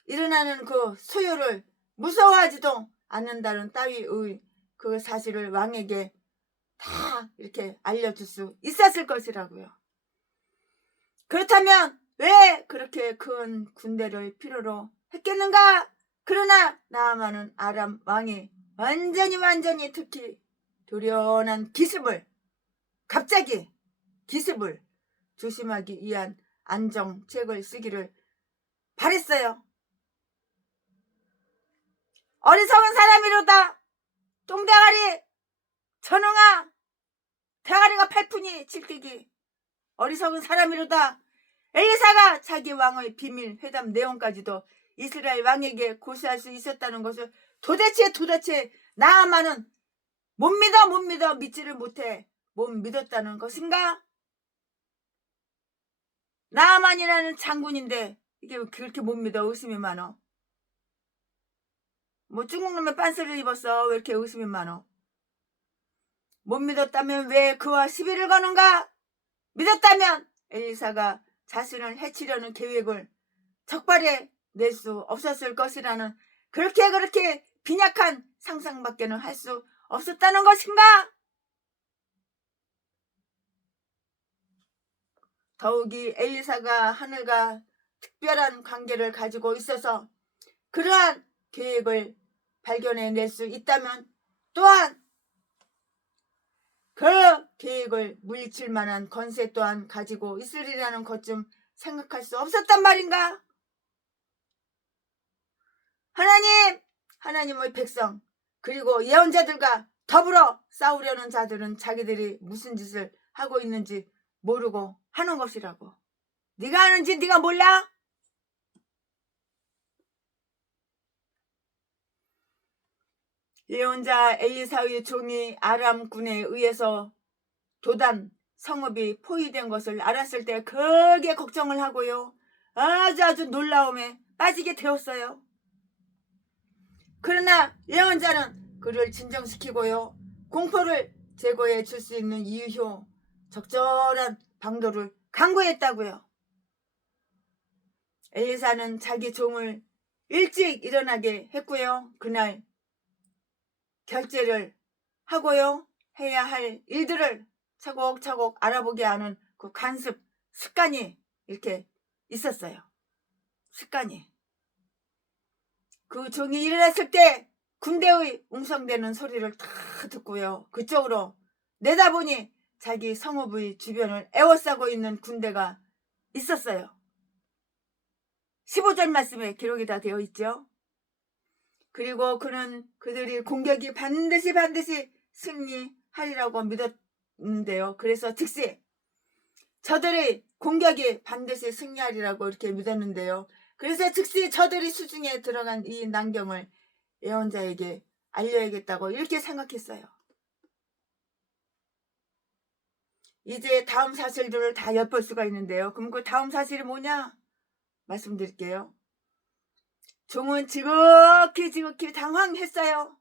일어나는 그 소요를 무서워하지도 않는다는 따위의 그 사실을 왕에게 다 이렇게 알려줄 수 있었을 것이라고요. 그렇다면 왜 그렇게 큰 군대를 필요로 했겠는가? 그러나 나아만은 아람 왕이 완전히 특히 돌연한 갑자기 기습을 조심하기 위한 안정책을 쓰기를 바랬어요. 어리석은 사람이로다. 똥대가리 전응아 대가리가 8푼이 칠뛰기 어리석은 사람이로다. 엘리사가 자기 왕의 비밀 회담 내용까지도 이스라엘 왕에게 고시할 수 있었다는 것을 도대체 나아만은 못 믿어 믿지를 못해 못 믿었다는 것인가? 나아만이라는 장군인데 이게 그렇게 못 믿어? 의심이 많어. 뭐 중국놈의 빤스를 입었어? 왜 이렇게 의심이 많어? 못 믿었다면 왜 그와 시비를 거는가? 믿었다면 엘리사가 자신을 해치려는 계획을 적발해 낼 수 없었을 것이라는 그렇게 빈약한 상상밖에는 할 수 없었다는 것인가? 더욱이 엘리사가 하늘과 특별한 관계를 가지고 있어서 그러한 계획을 발견해낼 수 있다면 또한 그 계획을 물리칠 만한 권세 또한 가지고 있으리라는 것 좀 생각할 수 없었단 말인가? 하나님의 백성 그리고 예언자들과 더불어 싸우려는 자들은 자기들이 무슨 짓을 하고 있는지 모르고 하는 것이라고. 네가 아는지 네가 몰라? 예언자 엘리사의 종이 아람군에 의해서 도단 성읍이 포위된 것을 알았을 때 크게 걱정을 하고요. 아주 놀라움에 빠지게 되었어요. 그러나 예언자는 그를 진정시키고요. 공포를 제거해 줄 수 있는 유효 적절한 방도를 강구했다고요. 엘리사는 자기 종을 일찍 일어나게 했고요. 그날 결제를 하고요. 해야 할 일들을 차곡차곡 알아보게 하는 그 관습 습관이 이렇게 있었어요. 습관이. 그 종이 일어났을 때 군대의 웅성대는 소리를 다 듣고요. 그쪽으로 내다보니 자기 성읍의 주변을 에워싸고 있는 군대가 있었어요. 15절 말씀에 기록이 다 되어 있죠. 그리고 그는 그들이 공격이 반드시 승리하리라고 믿었는데요. 그래서 즉시 저들의 공격이 반드시 승리하리라고 이렇게 믿었는데요. 그래서 즉시 저들이 수중에 들어간 이 난경을 예언자에게 알려야겠다고 이렇게 생각했어요. 이제 다음 사실들을 다 엿볼 수가 있는데요. 그럼 그 다음 사실이 뭐냐? 말씀드릴게요. 종은 지극히 당황했어요.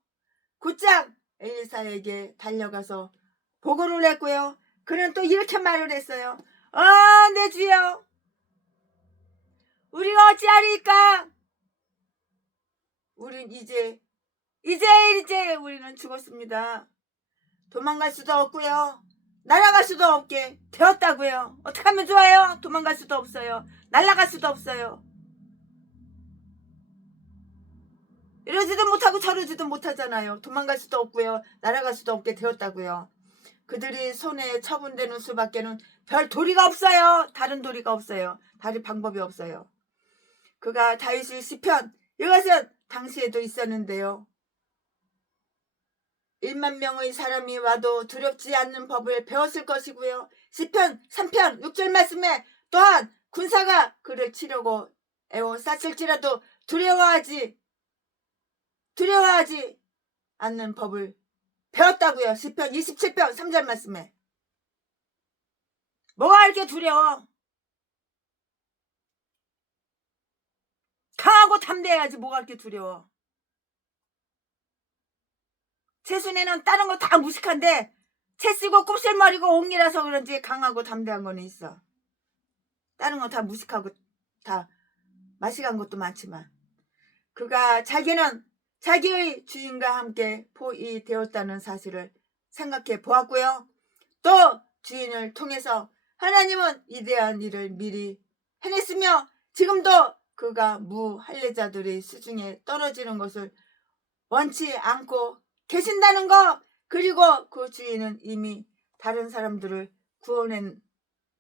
곧장 엘리사에게 달려가서 보고를 했고요. 그는 또 이렇게 말을 했어요. 내 주여, 우리가 어찌하리까? 우린 이제 우리는 죽었습니다. 도망갈 수도 없고요. 날아갈 수도 없게 되었다고요. 어떻게 하면 좋아요? 도망갈 수도 없어요. 날아갈 수도 없어요. 이러지도 못하고 저러지도 못하잖아요. 도망갈 수도 없고요. 날아갈 수도 없게 되었다고요. 그들이 손에 처분되는 수밖에는 별 도리가 없어요. 다른 도리가 없어요. 다른 방법이 없어요. 그가 다윗의 시편, 이것은 당시에도 있었는데요. 1만 명의 사람이 와도 두렵지 않는 법을 배웠을 것이고요. 시편 3편 6절 말씀에 또한 군사가 그를 치려고 애워쌌을지라도 두려워하지 않는 법을 배웠다고요. 시편 27편 3절 말씀에. 뭐가 이렇게 두려워? 강하고 담대해야지. 뭐가 이렇게 두려워? 채순이는 다른 거 다 무식한데 채쓰고 곱슬머리고 옹이라서 그런지 강하고 담대한 거는 있어. 다른 거 다 무식하고 다 마시간 것도 많지만 그가 자기는 자기의 주인과 함께 포위되었다는 사실을 생각해 보았고요. 또 주인을 통해서 하나님은 위대한 일을 미리 해냈으며 지금도 그가 무할례자들의 수중에 떨어지는 것을 원치 않고 계신다는 것, 그리고 그 주인은 이미 다른 사람들을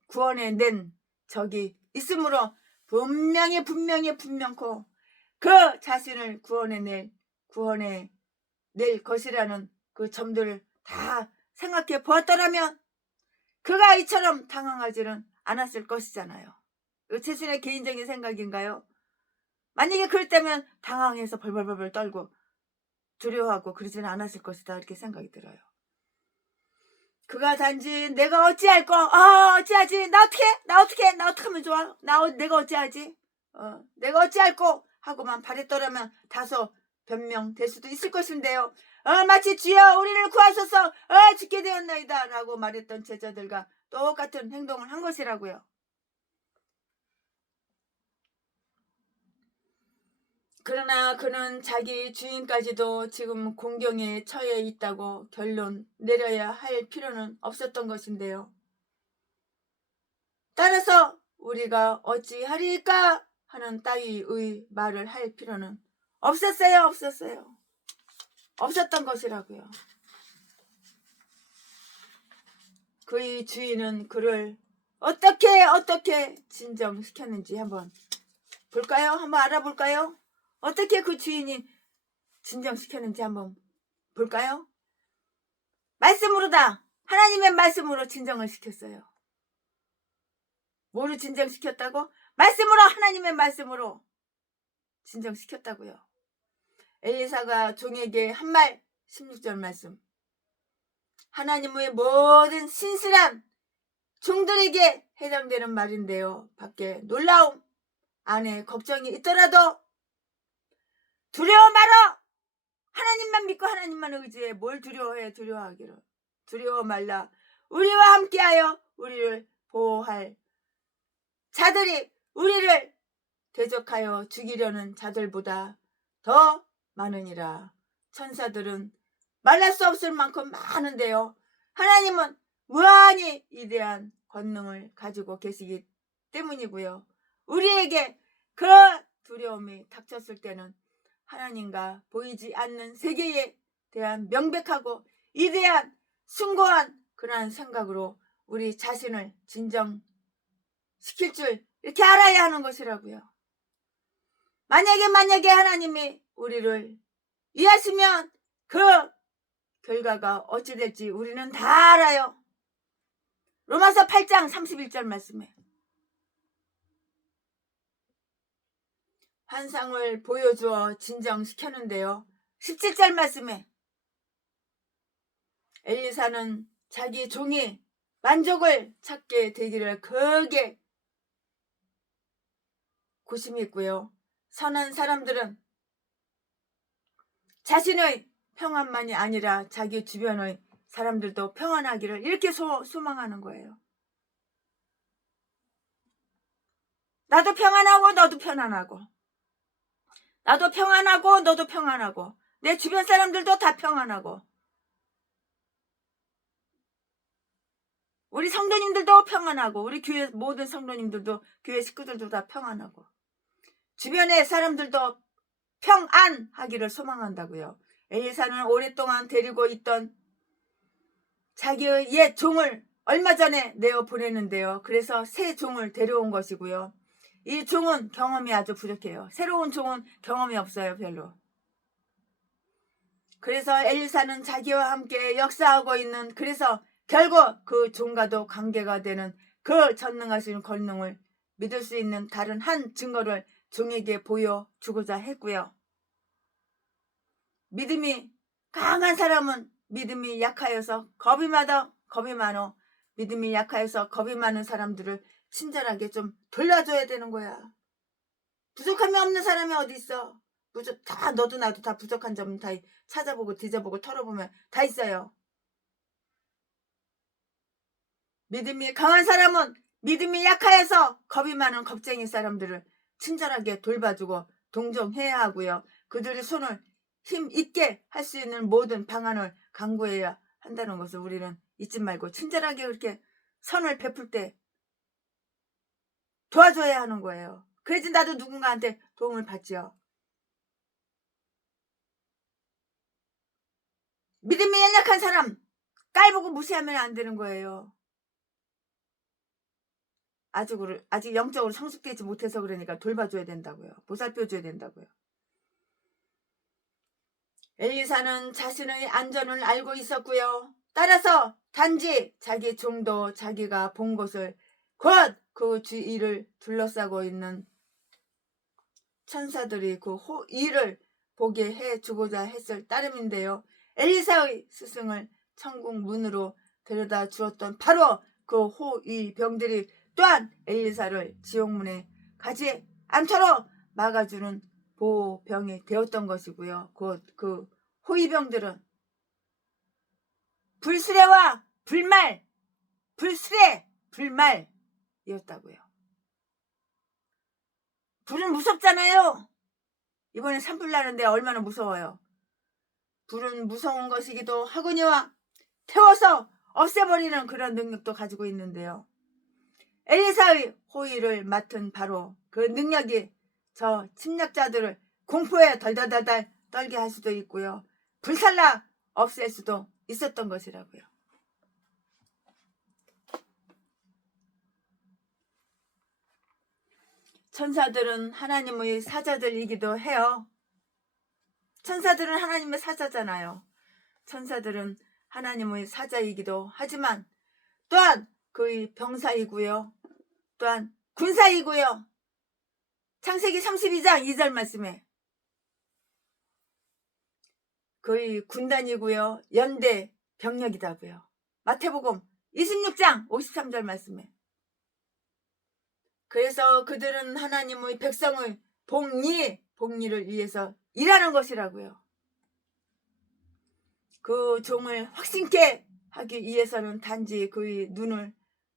구원해낸 적이 있으므로 분명코 그 자신을 구원해낼 것이라는 그 점들을 다 생각해 보았더라면 그가 이처럼 당황하지는 않았을 것이잖아요. 최순의 개인적인 생각인가요? 만약에 그럴 때면 당황해서 벌벌벌 떨고 두려워하고 그러지는 않았을 것이다, 이렇게 생각이 들어요. 그가 단지 내가 어찌할 거, 어찌하지? 나 어떻게 하면 좋아? 내가 어찌하지? 내가 어찌할 거? 하고만 바랬더라면 다소 변명될 수도 있을 것인데요. 마치 주여 우리를 구하소서, 죽게 되었나이다 라고 말했던 제자들과 똑같은 행동을 한 것이라고요. 그러나 그는 자기 주인까지도 지금 공경에 처해 있다고 결론 내려야 할 필요는 없었던 것인데요. 따라서 우리가 어찌하리까 하는 따위의 말을 할 필요는 없었던 것이라고요. 그의 주인은 그를 어떻게 진정시켰는지 한번 볼까요? 한번 알아볼까요? 어떻게 그 주인이 진정시켰는지 한번 볼까요? 말씀으로다. 하나님의 말씀으로 진정을 시켰어요. 뭐로 진정시켰다고? 말씀으로, 하나님의 말씀으로 진정시켰다고요. 엘리사가 종에게 한 말, 16절 말씀. 하나님의 모든 신실한 종들에게 해당되는 말인데요. 밖에 놀라움, 안에 걱정이 있더라도 두려워 말아. 하나님만 믿고 하나님만 의지해. 뭘 두려워해? 두려워하기로. 두려워 말라. 우리와 함께하여 우리를 보호할 자들이 우리를 대적하여 죽이려는 자들보다 더 많으니라. 천사들은 말할 수 없을 만큼 많은데요. 하나님은 무한히 위대한 권능을 가지고 계시기 때문이고요. 우리에게 그 두려움이 닥쳤을 때는 하나님과 보이지 않는 세계에 대한 명백하고 위대한 숭고한 그러한 생각으로 우리 자신을 진정시킬 줄 이렇게 알아야 하는 것이라고요. 만약에 하나님이 우리를 위하시면 그 결과가 어찌 될지 우리는 다 알아요. 로마서 8장 31절 말씀에 환상을 보여주어 진정시켰는데요. 17절 말씀에 엘리사는 자기 종이 만족을 찾게 되기를 크게 고심이 있고요. 선한 사람들은 자신의 평안만이 아니라 자기 주변의 사람들도 평안하기를 이렇게 소망하는 거예요. 나도 평안하고 너도 편안하고, 나도 평안하고 너도 평안하고, 내 주변 사람들도 다 평안하고, 우리 성도님들도 평안하고, 우리 교회 모든 성도님들도, 교회 식구들도 다 평안하고, 주변의 사람들도 평안하기를 소망한다고요. 엘리사는 오랫동안 데리고 있던 자기의 옛 종을 얼마 전에 내어 보내는데요. 그래서 새 종을 데려온 것이고요. 이 종은 경험이 아주 부족해요. 새로운 종은 경험이 없어요, 별로. 그래서 엘리사는 자기와 함께 역사하고 있는, 그래서 결국 그 종과도 관계가 되는 그 전능하신 권능을 믿을 수 있는 다른 한 증거를 종에게 보여주고자 했고요. 믿음이 강한 사람은 믿음이 약하여서 겁이 많어. 믿음이 약하여서 겁이 많은 사람들을 친절하게 좀 돌려줘야 되는 거야. 부족함이 없는 사람이 어디 있어. 다 너도 나도 다 부족한 점 다 찾아보고 뒤져보고 털어보면 다 있어요. 믿음이 강한 사람은 믿음이 약하여서 겁이 많은 겁쟁이 사람들을 친절하게 돌봐주고 동정해야 하고요. 그들의 손을 힘 있게 할 수 있는 모든 방안을 강구해야 한다는 것을 우리는 잊지 말고 친절하게 그렇게 선을 베풀 때 도와줘야 하는 거예요. 그래야지 나도 누군가한테 도움을 받지요. 믿음이 연약한 사람 깔보고 무시하면 안 되는 거예요. 아직 영적으로 성숙되지 못해서 그러니까 돌봐줘야 된다고요. 보살펴줘야 된다고요. 엘리사는 자신의 안전을 알고 있었고요. 따라서 단지 자기 종도 자기가 본 것을 곧 그 주위를 둘러싸고 있는 천사들이 그 호의를 보게 해주고자 했을 따름인데요. 엘리사의 스승을 천국 문으로 데려다 주었던 바로 그 호의병들이 또한 엘리사를 지옥문에 가지 않도록 막아주는 보호병이 되었던 것이고요. 곧 그 호위병들은 불수레와 불말이었다고요. 불은 무섭잖아요. 이번에 산불 나는데 얼마나 무서워요. 불은 무서운 것이기도 하거니와 태워서 없애버리는 그런 능력도 가지고 있는데요. 엘리사의 호의를 맡은 바로 그 능력이 저 침략자들을 공포에 덜덜덜 떨게 할 수도 있고요. 불살라 없앨 수도 있었던 것이라고요. 천사들은 하나님의 사자들이기도 해요. 천사들은 하나님의 사자잖아요. 천사들은 하나님의 사자이기도 하지만 또한 그의 병사이고요. 또한 군사이고요. 창세기 32장 2절 말씀에 그의 군단이고요. 연대 병력이다고요. 마태복음 26장 53절 말씀에 그래서 그들은 하나님의 백성의 복리를 위해서 일하는 것이라고요. 그 종을 확신케 하기 위해서는 단지 그의 눈을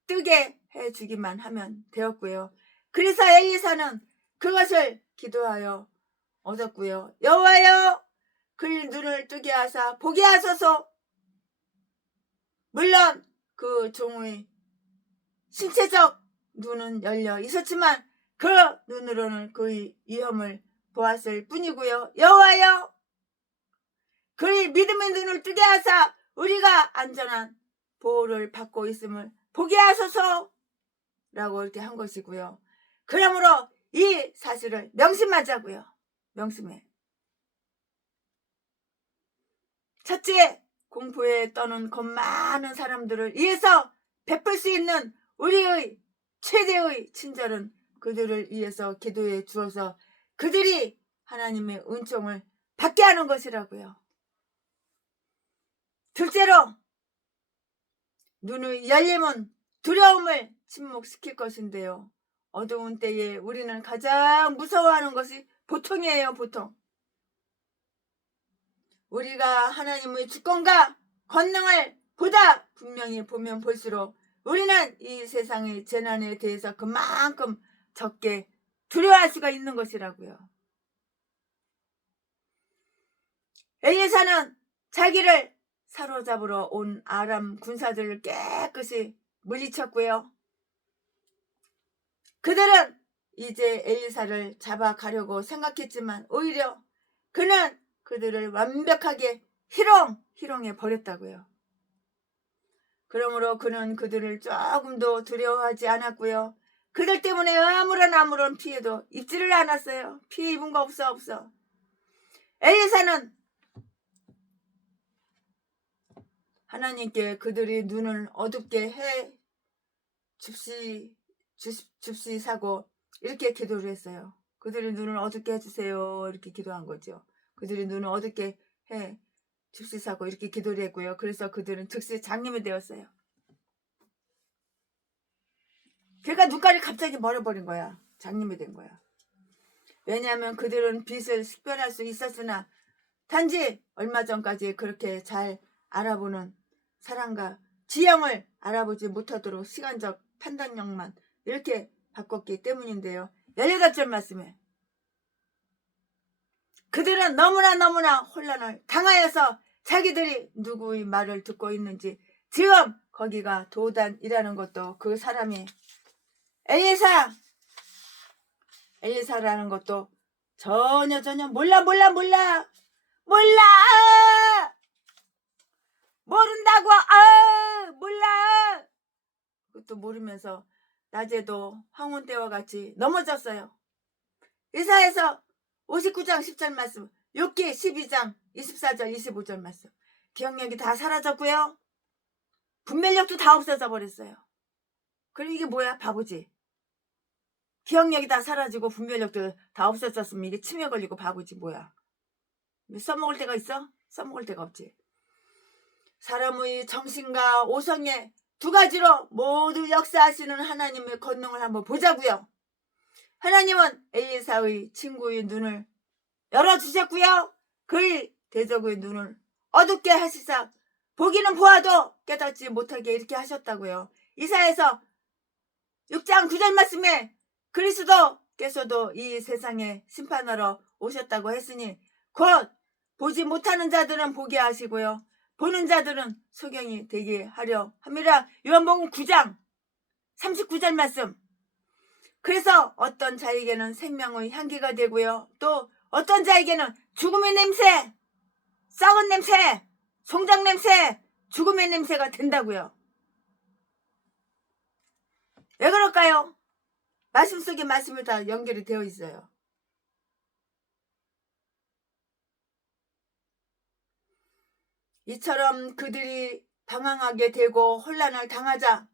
뜨게 해주기만 하면 되었고요. 그래서 엘리사는 그것을 기도하여 얻었고요. 여호와여 그의 눈을 뜨게 하사 보게 하소서. 물론 그 종의 신체적 눈은 열려 있었지만 그 눈으로는 그의 위험을 보았을 뿐이고요. 여호와여 그의 믿음의 눈을 뜨게 하사 우리가 안전한 보호를 받고 있음을 보게 하소서 라고 이렇게 한 것이고요. 그러므로 이 사실을 명심하자고요. 명심해. 첫째, 공포에 떠는 겁 많은 사람들을 위해서 베풀 수 있는 우리의 최대의 친절은 그들을 위해서 기도해 주어서 그들이 하나님의 은총을 받게 하는 것이라고요. 둘째로 눈의 열림은 두려움을 침묵시킬 것인데요. 어두운 때에 우리는 가장 무서워하는 것이 보통이에요. 보통. 우리가 하나님의 주권과 권능을 보다 분명히 보면 볼수록 우리는 이 세상의 재난에 대해서 그만큼 적게 두려워할 수가 있는 것이라고요. 엘리사는 자기를 사로잡으러 온 아람 군사들을 깨끗이 물리쳤고요. 그들은 이제 엘리사를 잡아가려고 생각했지만 오히려 그는 그들을 완벽하게 희롱해 버렸다고요. 그러므로 그는 그들을 조금도 두려워하지 않았고요. 그들 때문에 아무런 피해도 입지를 않았어요. 피해 입은 거 없어. 엘리사는 하나님께 그들이 눈을 어둡게 해 줍시사고 이렇게 기도를 했어요. 그들이 눈을 어둡게 해주세요. 이렇게 기도한 거죠. 그들이 눈을 어둡게 해 줍시사고 이렇게 기도를 했고요. 그래서 그들은 즉시 장님이 되었어요. 걔가 눈깔이 갑자기 멀어버린 거야. 장님이 된 거야. 왜냐하면 그들은 빛을 식별할 수 있었으나 단지 얼마 전까지 그렇게 잘 알아보는 사람과 지형을 알아보지 못하도록 시간적 판단력만 이렇게 바꿨기 때문인데요. 18절 말씀에 그들은 너무나 혼란을 당하여서 자기들이 누구의 말을 듣고 있는지 지금 거기가 도단이라는 것도 그 사람이 엘리사라는 것도 전혀 몰라 모른다고 몰라 그것도 모르면서 낮에도 황혼 때와 같이 넘어졌어요. 이사야서 59장 10절 말씀, 욥기 12장 24절 25절 말씀. 기억력이 다 사라졌고요. 분별력도 다 없어져 버렸어요. 그럼 이게 뭐야? 바보지. 기억력이 다 사라지고 분별력도 다 없어졌으면 이게 치매 걸리고 바보지 뭐야. 써먹을 데가 있어? 써먹을 데가 없지. 사람의 정신과 오성의 두 가지로 모두 역사하시는 하나님의 권능을 한번 보자고요. 하나님은 엘리사의 친구의 눈을 열어주셨고요. 그의 대적의 눈을 어둡게 하시사 보기는 보아도 깨닫지 못하게 이렇게 하셨다고요. 이사야서 6장 9절 말씀에 그리스도께서도 이 세상에 심판하러 오셨다고 했으니 곧 보지 못하는 자들은 보게 하시고요. 보는 자들은 소경이 되게 하려 함이라. 요한복음 9장 39절 말씀. 그래서 어떤 자에게는 생명의 향기가 되고요. 또 어떤 자에게는 죽음의 냄새, 썩은 냄새, 송장 냄새, 죽음의 냄새가 된다고요. 왜 그럴까요? 말씀 속에 말씀이 다 연결이 되어 있어요. 이처럼 그들이 방황하게 되고 혼란을 당하자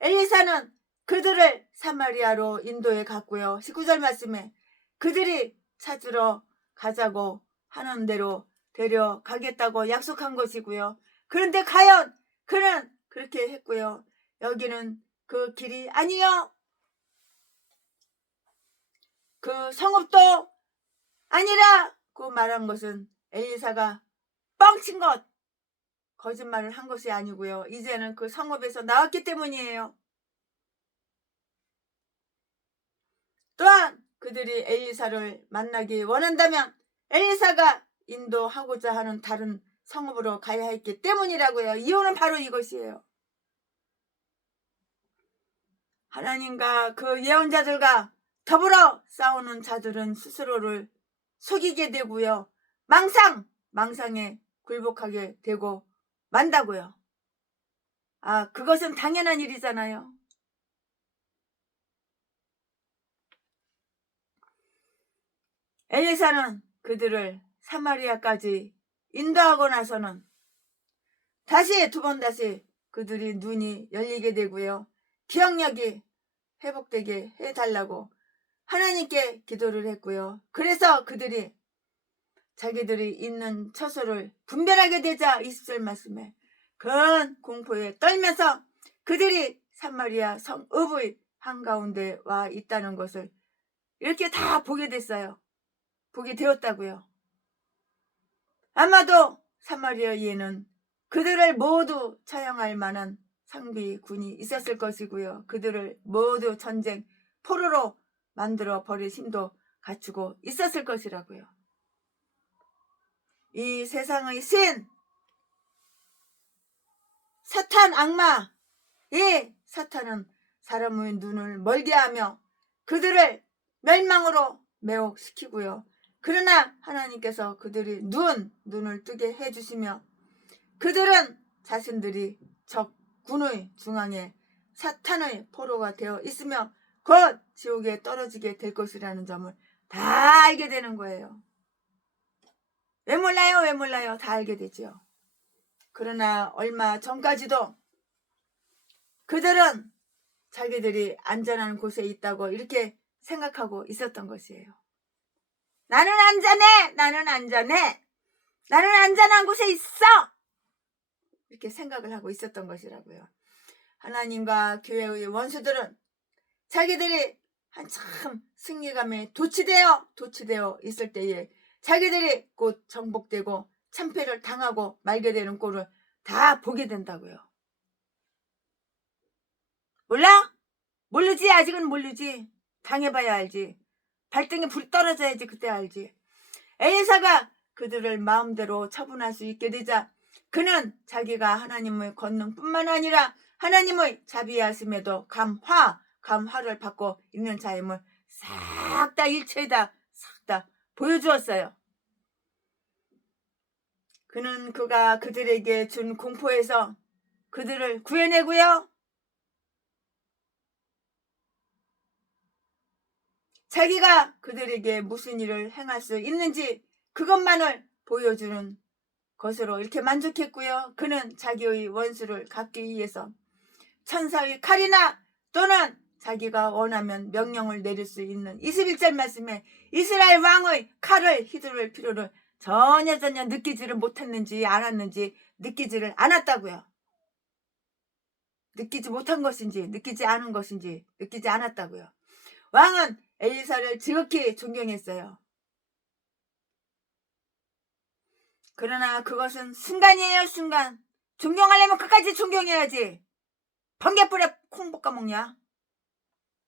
엘리사는 그들을 사마리아로 인도해 갔고요. 19절 말씀에 그들이 찾으러 가자고 하는 대로 데려가겠다고 약속한 것이고요. 그런데 과연 그는 그렇게 했고요. 여기는 그 길이 아니요. 그 성읍도 아니라고 말한 것은 엘리사가 뻥친 것, 거짓말을 한 것이 아니고요. 이제는 그 성읍에서 나왔기 때문이에요. 또한 그들이 엘리사를 만나기 원한다면 엘리사가 인도하고자 하는 다른 성읍으로 가야 했기 때문이라고요. 이유는 바로 이것이에요. 하나님과 그 예언자들과 더불어 싸우는 자들은 스스로를 속이게 되고요. 망상에 굴복하게 되고 만다고요. 그것은 당연한 일이잖아요. 엘리사는 그들을 사마리아까지 인도하고 나서는 두 번 다시 그들이 눈이 열리게 되고요. 기억력이 회복되게 해달라고 하나님께 기도를 했고요. 그래서 그들이 자기들이 있는 처소를 분별하게 되자 20절 말씀에 큰 공포에 떨면서 그들이 사마리아 성읍의 한가운데 와 있다는 것을 이렇게 다 보게 됐어요. 보게 되었다고요. 아마도 사마리아에는 그들을 모두 처형할 만한 상비군이 있었을 것이고요. 그들을 모두 전쟁 포로로 만들어 버릴 힘도 갖추고 있었을 것이라고요. 이 세상의 신 사탄 악마, 이 사탄은 사람의 눈을 멀게 하며 그들을 멸망으로 매혹시키고요. 그러나 하나님께서 그들이 눈을 뜨게 해주시며 그들은 자신들이 적군의 중앙에 사탄의 포로가 되어 있으며 곧 지옥에 떨어지게 될 것이라는 점을 다 알게 되는 거예요. 왜 몰라요? 왜 몰라요? 다 알게 되죠. 그러나 얼마 전까지도 그들은 자기들이 안전한 곳에 있다고 이렇게 생각하고 있었던 것이에요. 나는 안전해! 나는 안전해! 나는 안전한 곳에 있어! 이렇게 생각을 하고 있었던 것이라고요. 하나님과 교회의 원수들은 자기들이 한참 승리감에 도취되어 있을 때에 자기들이 곧 정복되고 참패를 당하고 말게 되는 꼴을 다 보게 된다고요. 몰라? 모르지. 아직은 모르지. 당해봐야 알지. 발등에 불이 떨어져야지 그때 알지. 엘리사가 그들을 마음대로 처분할 수 있게 되자 그는 자기가 하나님의 권능뿐만 아니라 하나님의 자비하심에도 감화를 받고 있는 자임을 싹 다 일체다 싹 다 보여주었어요. 그는 그가 그들에게 준 공포에서 그들을 구해내고요. 자기가 그들에게 무슨 일을 행할 수 있는지 그것만을 보여주는 것으로 이렇게 만족했고요. 그는 자기의 원수를 갚기 위해서 천사의 칼이나 또는 자기가 원하면 명령을 내릴 수 있는 21절 말씀에 이스라엘 왕의 칼을 휘두를 필요를 전혀 느끼지를 못했는지 알았는지 느끼지를 않았다고요. 느끼지 못한 것인지 느끼지 않은 것인지 느끼지 않았다고요. 왕은 엘리사를 지극히 존경했어요. 그러나 그것은 순간이에요. 순간. 존경하려면 끝까지 존경해야지. 번개불에 콩 볶아먹냐?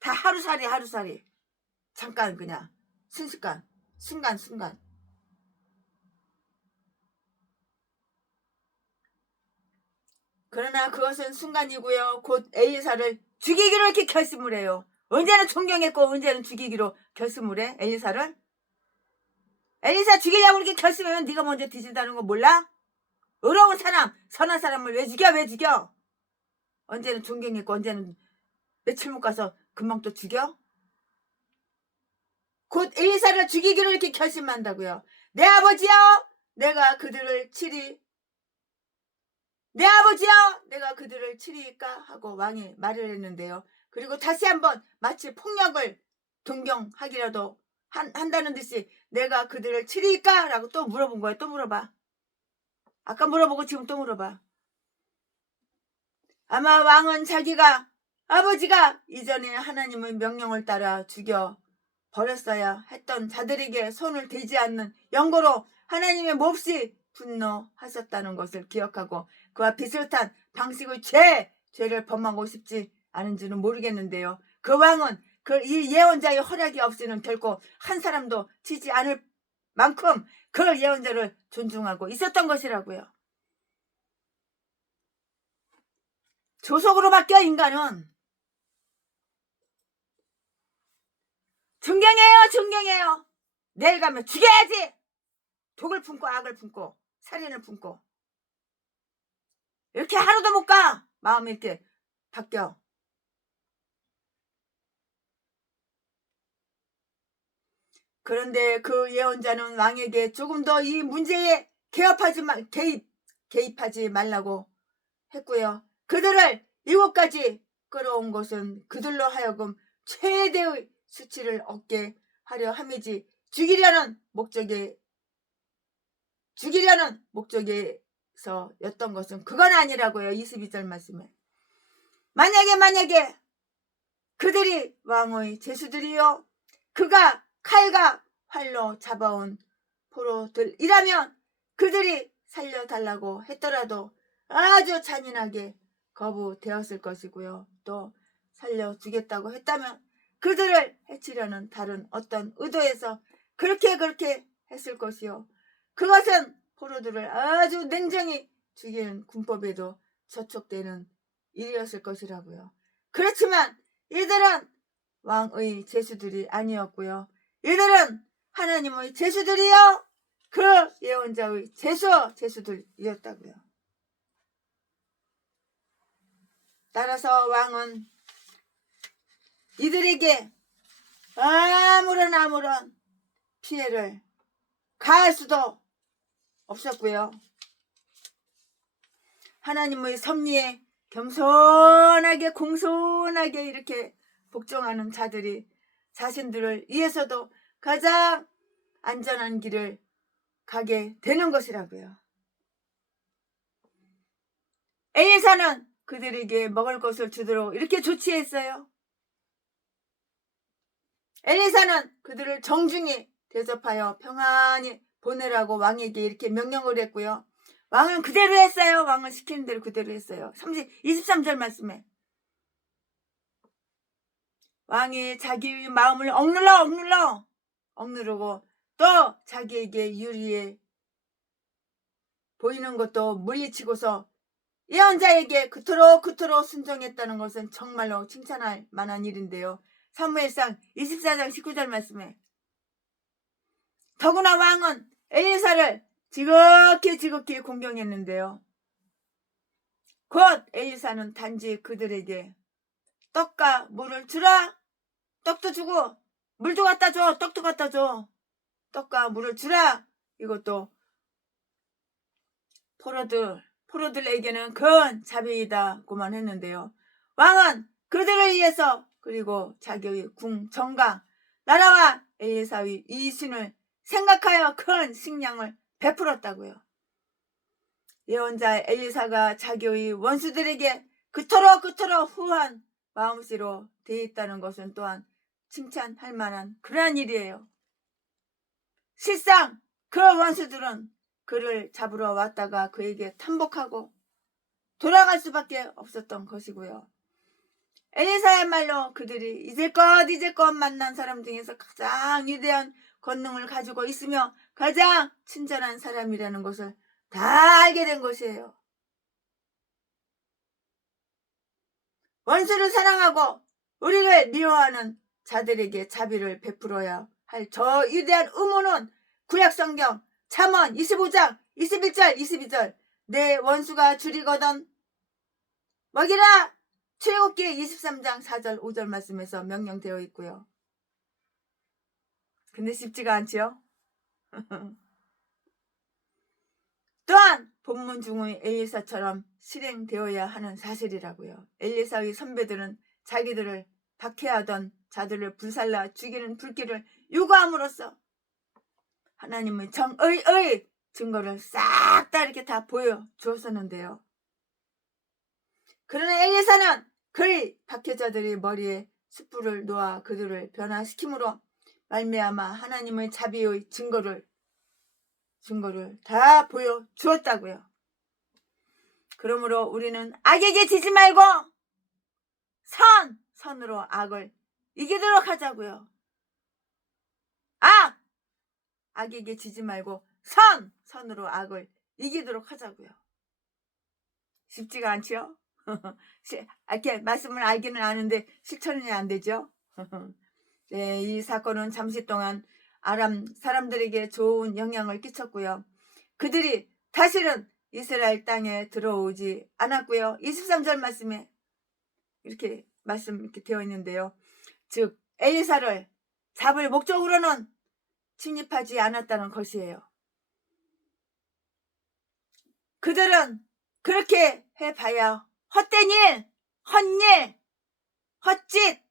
다 하루살이. 잠깐 그냥 순식간 순간. 그러나 그것은 순간이고요. 곧 엘리사를 죽이기로 이렇게 결심을 해요. 언제는 존경했고 언제는 죽이기로 결심을 해? 엘리사를? 엘리사 죽이려고 이렇게 결심하면 네가 먼저 뒤진다는 거 몰라? 의로운 사람, 선한 사람을 왜 죽여? 언제는 존경했고 언제는 며칠 못 가서 금방 또 죽여? 곧 엘리사를 죽이기로 이렇게 결심한다고요. 내 아버지여, 내가 그들을 치리까 하고 왕이 말을 했는데요. 그리고 다시 한번 마치 폭력을 동경하기라도 한다는 듯이 내가 그들을 치리까? 라고 또 물어본 거예요. 또 물어봐. 아까 물어보고 지금 또 물어봐. 아마 왕은 자기가 아버지가 이전에 하나님의 명령을 따라 죽여 버렸어야 했던 자들에게 손을 대지 않는 영고로 하나님의 몹시 분노하셨다는 것을 기억하고 그와 비슷한 방식의 죄를 범하고 싶지 않은지는 모르겠는데요. 그 왕은 이 예언자의 허락이 없이는 결코 한 사람도 치지 않을 만큼 그 예언자를 존중하고 있었던 것이라고요. 조속으로 바뀌어 인간은. 존경해요. 내일 가면 죽여야지. 독을 품고 악을 품고 살인을 품고 이렇게 하루도 못 가. 마음이 이렇게 바뀌어. 그런데 그 예언자는 왕에게 조금 더 이 문제에 개입하지 말라고 했고요. 그들을 이곳까지 끌어온 것은 그들로 하여금 최대의 수치를 얻게 하려 함이지 죽이려는 목적이 위해서였던 것은 그건 아니라고요. 22절 말씀에. 만약에 그들이 왕의 제수들이요 그가 칼과 활로 잡아온 포로들이라면 그들이 살려달라고 했더라도 아주 잔인하게 거부되었을 것이고요. 또 살려주겠다고 했다면 그들을 해치려는 다른 어떤 의도에서 그렇게 했을 것이요. 그것은 포로들을 아주 냉정히 죽이는 군법에도 저촉되는 일이었을 것이라고요. 그렇지만 이들은 왕의 제수들이 아니었고요. 이들은 하나님의 제수들이요 그 예언자의 제수들이었다고요. 따라서 왕은 이들에게 아무런 피해를 가할 수도 없었고요. 하나님의 섭리에 겸손하게 공손하게 이렇게 복종하는 자들이 자신들을 위해서도 가장 안전한 길을 가게 되는 것이라고요. 엘리사는 그들에게 먹을 것을 주도록 이렇게 조치했어요. 엘리사는 그들을 정중히 대접하여 평안히 보내라고 왕에게 이렇게 명령을 했고요. 왕은 그대로 했어요. 왕은 시키는 대로 그대로 했어요. 23절 말씀에 왕이 자기 마음을 억누르고 또 자기에게 유리해 보이는 것도 물리치고서 예언자에게 그토록 순종했다는 것은 정말로 칭찬할 만한 일인데요. 사무엘상 24장 19절 말씀에 더구나 왕은 엘리사를 지극히 공경했는데요. 곧 엘리사는 단지 그들에게 떡과 물을 주라. 떡도 주고 물도 갖다 줘. 떡도 갖다 줘. 떡과 물을 주라. 이것도 포로들에게는 큰 자비이다고만 했는데요. 왕은 그들을 위해서 그리고 자기의 궁 정강 나라와 엘리사의 이신을 생각하여 큰 식량을 베풀었다고요. 예언자 엘리사가 자기의 원수들에게 그토록 후한 마음씨로 대했다는 것은 또한 칭찬할 만한 그러한 일이에요. 실상 그 원수들은 그를 잡으러 왔다가 그에게 탄복하고 돌아갈 수밖에 없었던 것이고요. 엘리사야말로 그들이 이제껏 만난 사람 중에서 가장 위대한 권능을 가지고 있으며 가장 친절한 사람이라는 것을 다 알게 된 것이에요. 원수를 사랑하고 우리를 미워하는 자들에게 자비를 베풀어야 할 저 위대한 의무는 구약성경 잠언 25장 21절 22절 내 원수가 줄이거든 먹이라 출애굽기 23장 4절 5절 말씀에서 명령되어 있고요. 근데 쉽지가 않지요. 또한 본문 중의 엘리사처럼 실행되어야 하는 사실이라고요. 엘리사의 선배들은 자기들을 박해하던 자들을 불살라 죽이는 불길을 요구함으로써 하나님의 정의의 증거를 싹 다 이렇게 다 보여주었었는데요. 그러나 엘리사는 그의 박해자들의 머리에 숯불을 놓아 그들을 변화시킴으로 말미암아 하나님의 자비의 증거를 다 보여주었다고요. 그러므로 우리는 악에게 지지 말고 선으로 악을 이기도록 하자고요. 악에게 지지 말고 선으로 악을 이기도록 하자고요. 쉽지가 않죠? 이렇게 말씀을 알기는 아는데 실천이 안 되죠? 네, 이 사건은 잠시 동안 아람 사람들에게 좋은 영향을 끼쳤고요. 그들이 다시는 이스라엘 땅에 들어오지 않았고요. 23절 말씀에 이렇게 되어 있는데요. 즉 엘리사를 잡을 목적으로는 침입하지 않았다는 것이에요. 그들은 그렇게 해봐야 헛된 일, 헛짓,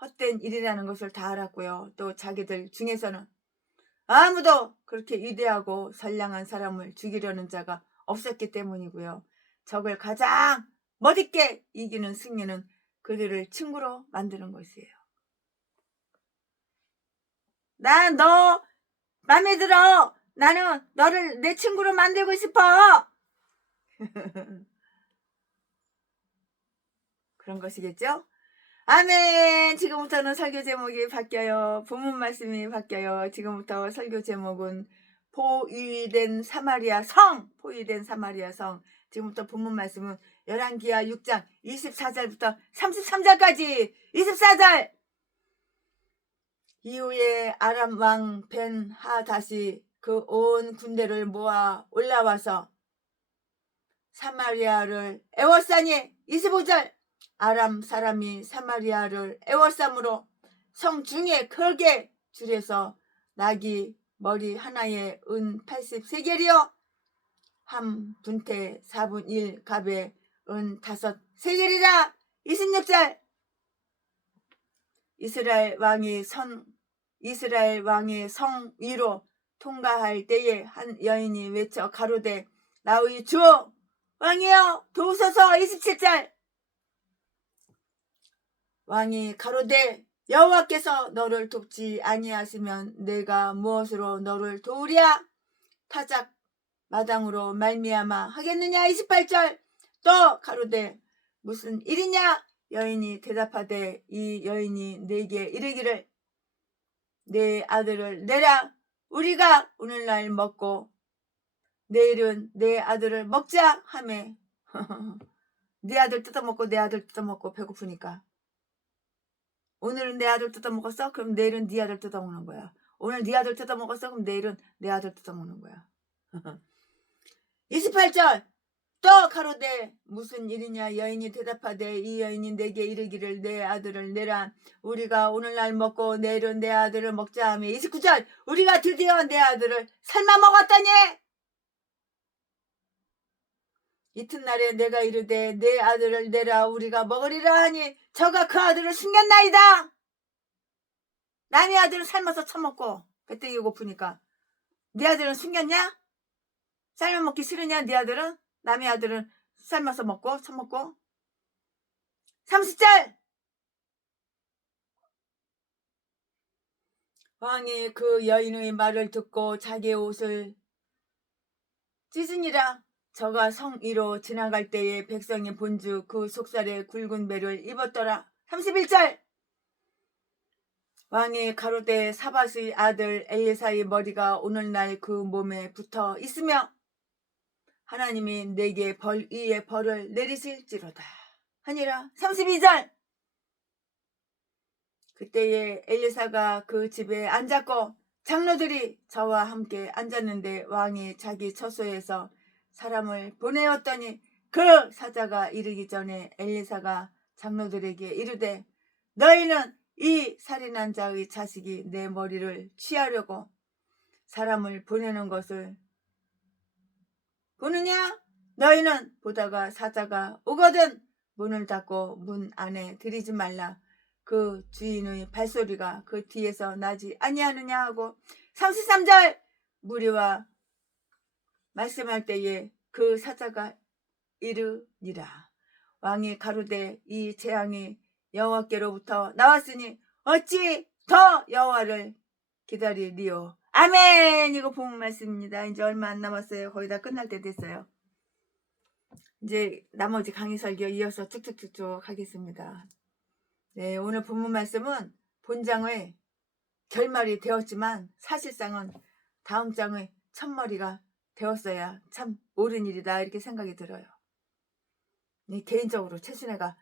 헛된 일이라는 것을 다 알았고요. 또 자기들 중에서는 아무도 그렇게 위대하고 선량한 사람을 죽이려는 자가 없었기 때문이고요. 적을 가장 멋있게 이기는 승리는 그들을 친구로 만드는 것이에요. 나 너 맘에 들어. 나는 너를 내 친구로 만들고 싶어. 그런 것이겠죠? 아멘. 지금부터는 설교 제목이 바뀌어요. 본문 말씀이 바뀌어요. 지금부터 설교 제목은 포위된 사마리아 성. 포위된 사마리아 성. 지금부터 본문 말씀은 열왕기하 6장 24절부터 33절까지 24절. 이후에 아람 왕 벤하닷이 그 온 군대를 모아 올라와서 사마리아를 에워싸니 25절. 아람 사람이 사마리아를 에워싸므로 성 중에 크게 줄여서 나귀 머리 하나에 은 83개리요 한 분태 4분 1 갑에 은 5세겔이라. 26절. 이스라엘 왕이 성 위로 통과할 때에 한 여인이 외쳐 가로되 나의 주 왕이여 도우소서. 27절. 왕이 가로되 여호와께서 너를 돕지 아니하시면 내가 무엇으로 너를 도우랴. 타작 마당으로 말미암아 하겠느냐. 28절. 또 가로되 무슨 일이냐. 여인이 대답하되 이 여인이 내게 이르기를 내 아들을 내라. 우리가 오늘날 먹고 내일은 내 아들을 먹자 하매 네 아들 뜯어먹고 내 아들 뜯어먹고 배고프니까 오늘은 내 아들 뜯어먹었어? 그럼 내일은 네 아들 뜯어먹는 거야. 오늘 네 아들 뜯어먹었어? 그럼 내일은 내 아들 뜯어먹는 거야. 28절. 또 가로되 무슨 일이냐. 여인이 대답하되 이 여인이 내게 이르기를 내 아들을 내라. 우리가 오늘날 먹고 내일은 내 아들을 먹자 하며 29절. 우리가 드디어 내 아들을 삶아 먹었다니. 이튿날에 내가 이르되 내 아들을 내라. 우리가 먹으리라 하니 저가 그 아들을 숨겼나이다. 남의 아들은 삶아서 처먹고 배때기 고프니까 네 아들은 숨겼냐? 삶아 먹기 싫으냐? 네 아들은? 남의 아들은 삶아서 먹고 처먹고. 30절. 왕이 그 여인의 말을 듣고 자기의 옷을 찢으니라. 저가 성 위로 지나갈 때에 백성이 본즉 그 속살에 굵은 배를 입었더라. 31절. 왕이 가로되 사밧의 아들 엘리사의 머리가 오늘날 그 몸에 붙어 있으며 하나님이 내게 벌 위에 벌을 내리실지로다 하니라. 32절. 그때에 엘리사가 그 집에 앉았고 장로들이 저와 함께 앉았는데 왕이 자기 처소에서 사람을 보내었더니 그 사자가 이르기 전에 엘리사가 장로들에게 이르되 너희는 이 살인한 자의 자식이 내 머리를 취하려고 사람을 보내는 것을 보느냐? 너희는 보다가 사자가 오거든 문을 닫고 문 안에 들이지 말라. 그 주인의 발소리가 그 뒤에서 나지 아니하느냐 하고. 33절. 무리와 말씀할 때에 그 사자가 이르니라. 왕이 가로되 이 재앙이 여호와께로부터 나왔으니 어찌 더 여호와를 기다리리요. 아멘. 이거 본문 말씀입니다. 이제 얼마 안 남았어요. 거의 다 끝날 때 됐어요. 이제 나머지 강의 설교 이어서 쭉쭉쭉쭉 하겠습니다. 네, 오늘 본문 말씀은 본장의 결말이 되었지만 사실상은 다음 장의 첫머리가 되었어야 참 옳은 일이다 이렇게 생각이 들어요. 개인적으로 최순애가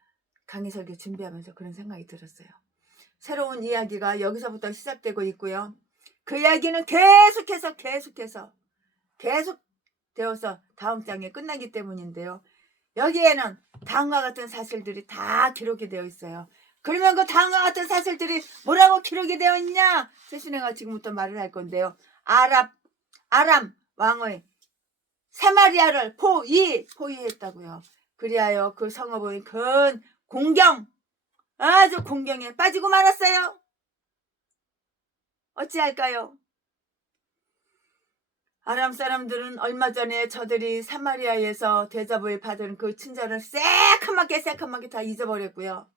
강의 설교 준비하면서 그런 생각이 들었어요. 새로운 이야기가 여기서부터 시작되고 있고요. 그 이야기는 계속해서 계속 되어서 다음 장에 끝나기 때문인데요. 여기에는 다음과 같은 사실들이 다 기록이 되어 있어요. 그러면 그 다음과 같은 사실들이 뭐라고 기록이 되어 있냐? 최순애가 지금부터 말을 할 건데요. 아람 왕의 사마리아를 포위했다고요. 그리하여 그 성읍의 큰 공경, 아주 공경에 빠지고 말았어요. 어찌할까요? 아람 사람들은 얼마 전에 저들이 사마리아에서 대접을 받은 그 친절을 새카맣게 다 잊어버렸고요.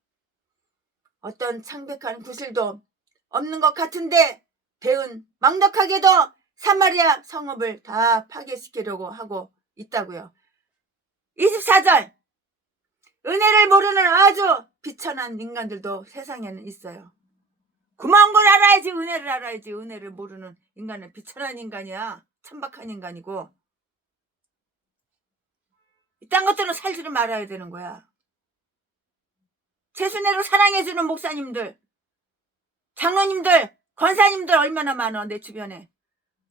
어떤 창백한 구실도 없는 것 같은데 배은 망덕하게도 사마리아 성읍을 다 파괴시키려고 하고 있다고요. 24절, 은혜를 모르는 아주 비천한 인간들도 세상에는 있어요. 고마운 걸 알아야지, 은혜를 알아야지. 은혜를 모르는 인간은 비천한 인간이야. 천박한 인간이고, 이딴 것들은 살지를 말아야 되는 거야. 최순애를 사랑해주는 목사님들, 장로님들, 권사님들 얼마나 많아, 내 주변에.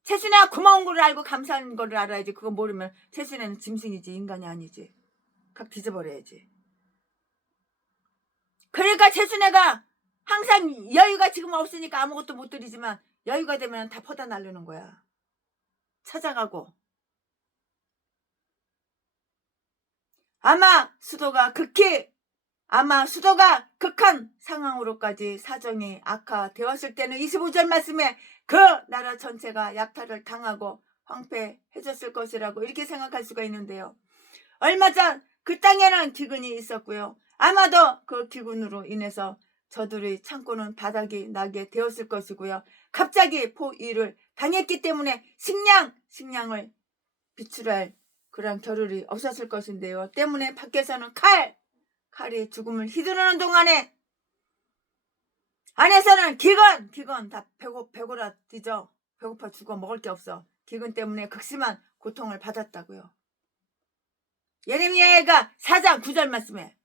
최순애가 고마운 걸 알고 감사한 걸 알아야지. 그거 모르면 최순애는 짐승이지, 인간이 아니지. 각 뒤져버려야지. 그러니까 최순애가 항상 여유가 지금 없으니까 아무것도 못 드리지만 여유가 되면 다 퍼다 날르는 거야. 찾아가고. 아마 수도가 극한 상황으로까지 사정이 악화되었을 때는 25절 말씀에 그 나라 전체가 약탈을 당하고 황폐해졌을 것이라고 이렇게 생각할 수가 있는데요. 얼마 전 그 땅에는 기근이 있었고요. 아마도 그 기근으로 인해서 저들의 창고는 바닥이 나게 되었을 것이고요. 갑자기 포위를 당했기 때문에 식량을 비출할 그런 겨를이 없었을 것인데요. 때문에 밖에서는 칼이 죽음을 휘두르는 동안에 안에서는 기근 다 배고라 뛰죠. 배고파 죽어 먹을 게 없어. 기근 때문에 극심한 고통을 받았다고요. 예레미야가 4장 9절 말씀에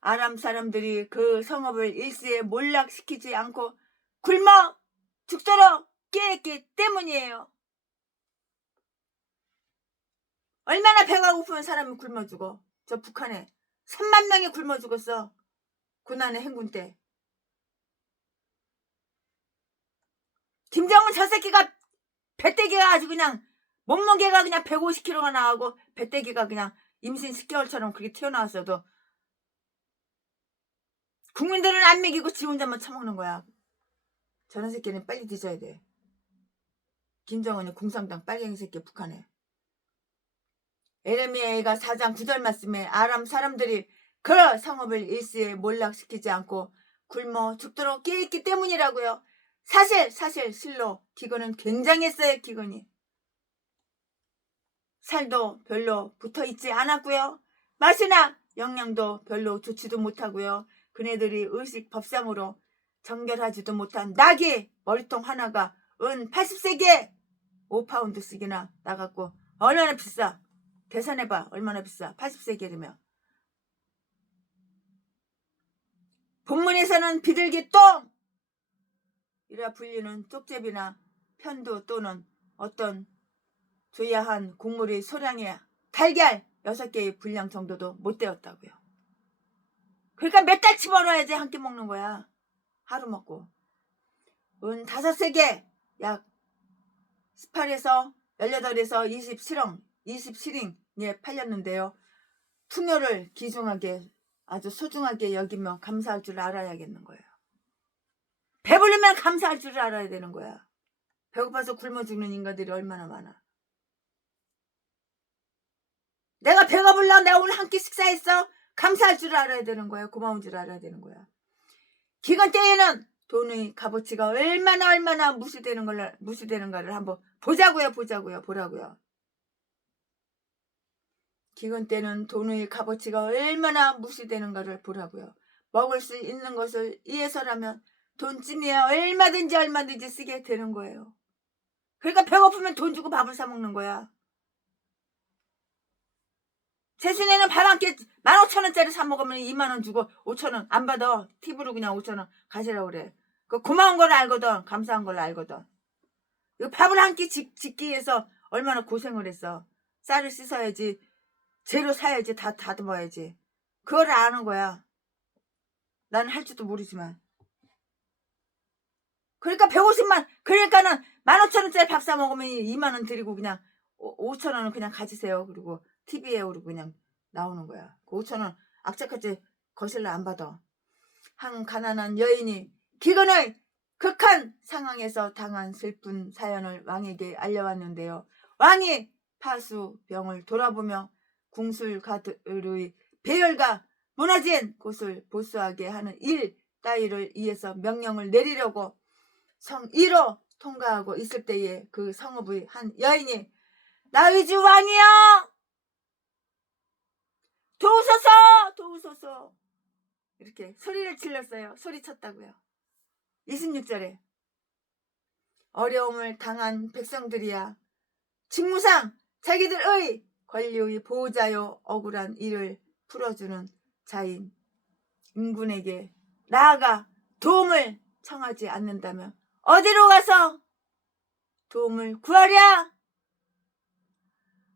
아람 사람들이 그 성읍을 일시에 몰락시키지 않고 굶어 죽도록 깨했기 때문이에요. 얼마나 배가 고픈 사람이 굶어 죽어. 저 북한에 3만 명이 굶어 죽었어. 고난의 행군 때. 김정은 저 새끼가 배때기가 아주 그냥 몸무게가 그냥 150kg가 나가고 배때기가 그냥 임신 10개월처럼 그렇게 튀어나왔어도 국민들은 안 먹이고 지 혼자만 처먹는 거야. 저런 새끼는 빨리 뒤져야 돼. 김정은이 공산당 빨갱이 새끼 북한에. 예레미야가 4장 9절 말씀에 아람 사람들이 그 성읍을 일시에 몰락시키지 않고 굶어 죽도록 깨있기 때문이라고요. 사실 실로 기근은 굉장했어요. 기근이. 살도 별로 붙어있지 않았고요. 맛이나 영양도 별로 좋지도 못하고요. 그네들이 의식 법상으로 정결하지도 못한 낙이 머리통 하나가 은 80세기에 5파운드씩이나 나갔고 얼마나 비싸. 계산해봐. 얼마나 비싸. 80세기라면. 본문에서는 비둘기 똥이라 불리는 쪽제비나 편두 또는 어떤 줘야 한 국물의 소량의 달걀 6개의 분량 정도도 못 되었다고요. 그러니까 몇 달치 벌어야지 한 끼 먹는 거야. 하루 먹고. 은 5세계 약 18에서 18에서 27잉에 팔렸는데요. 풍요를 귀중하게 아주 소중하게 여기며 감사할 줄 알아야겠는 거예요. 배부르면 감사할 줄 알아야 되는 거야. 배고파서 굶어 죽는 인간들이 얼마나 많아. 내가 배가 불러 내가 오늘 한 끼 식사했어. 감사할 줄 알아야 되는 거야. 고마운 줄 알아야 되는 거야. 기간 때에는 돈의 값어치가 얼마나 무시되는가를 한번 보라고요. 기근 때는 돈의 값어치가 얼마나 무시되는가를 보라고요. 먹을 수 있는 것을 위해서라면 돈쯤이야 얼마든지 쓰게 되는 거예요. 그러니까 배고프면 돈 주고 밥을 사 먹는 거야. 최순애는 밥 한 끼 15,000원짜리 사 먹으면 2만원 주고 5,000원 안 받아. 팁으로 그냥 5,000원 가시라고 그래. 그 고마운 걸 알거든. 감사한 걸 알거든. 밥을 한 끼 짓기 위해서 얼마나 고생을 했어. 쌀을 씻어야지. 재료 사야지. 다 다듬어야지. 그걸 아는 거야. 나는 할 줄도 모르지만. 그러니까 150만, 그러니까는 15,000원짜리 밥 사 먹으면 2만원 드리고 그냥 5,000원은 그냥 가지세요. 그리고 TV에 오르고 그냥 나오는 거야. 그 5,000원 악착같이 거실로 안 받아. 한 가난한 여인이 기근의 극한 상황에서 당한 슬픈 사연을 왕에게 알려왔는데요. 왕이 파수병을 돌아보며 궁술가들의 배열과 무너진 곳을 보수하게 하는 일 따위를 위해서 명령을 내리려고 성 1호 통과하고 있을 때에 그 성읍의 한 여인이 나위주 왕이여 도우소서 도우소서 이렇게 소리를 질렀어요. 소리쳤다고요. 26절에 어려움을 당한 백성들이야 직무상 자기들의 권리의 보호자요 억울한 일을 풀어주는 자인 임군에게 나아가 도움을 청하지 않는다면 어디로 가서 도움을 구하랴?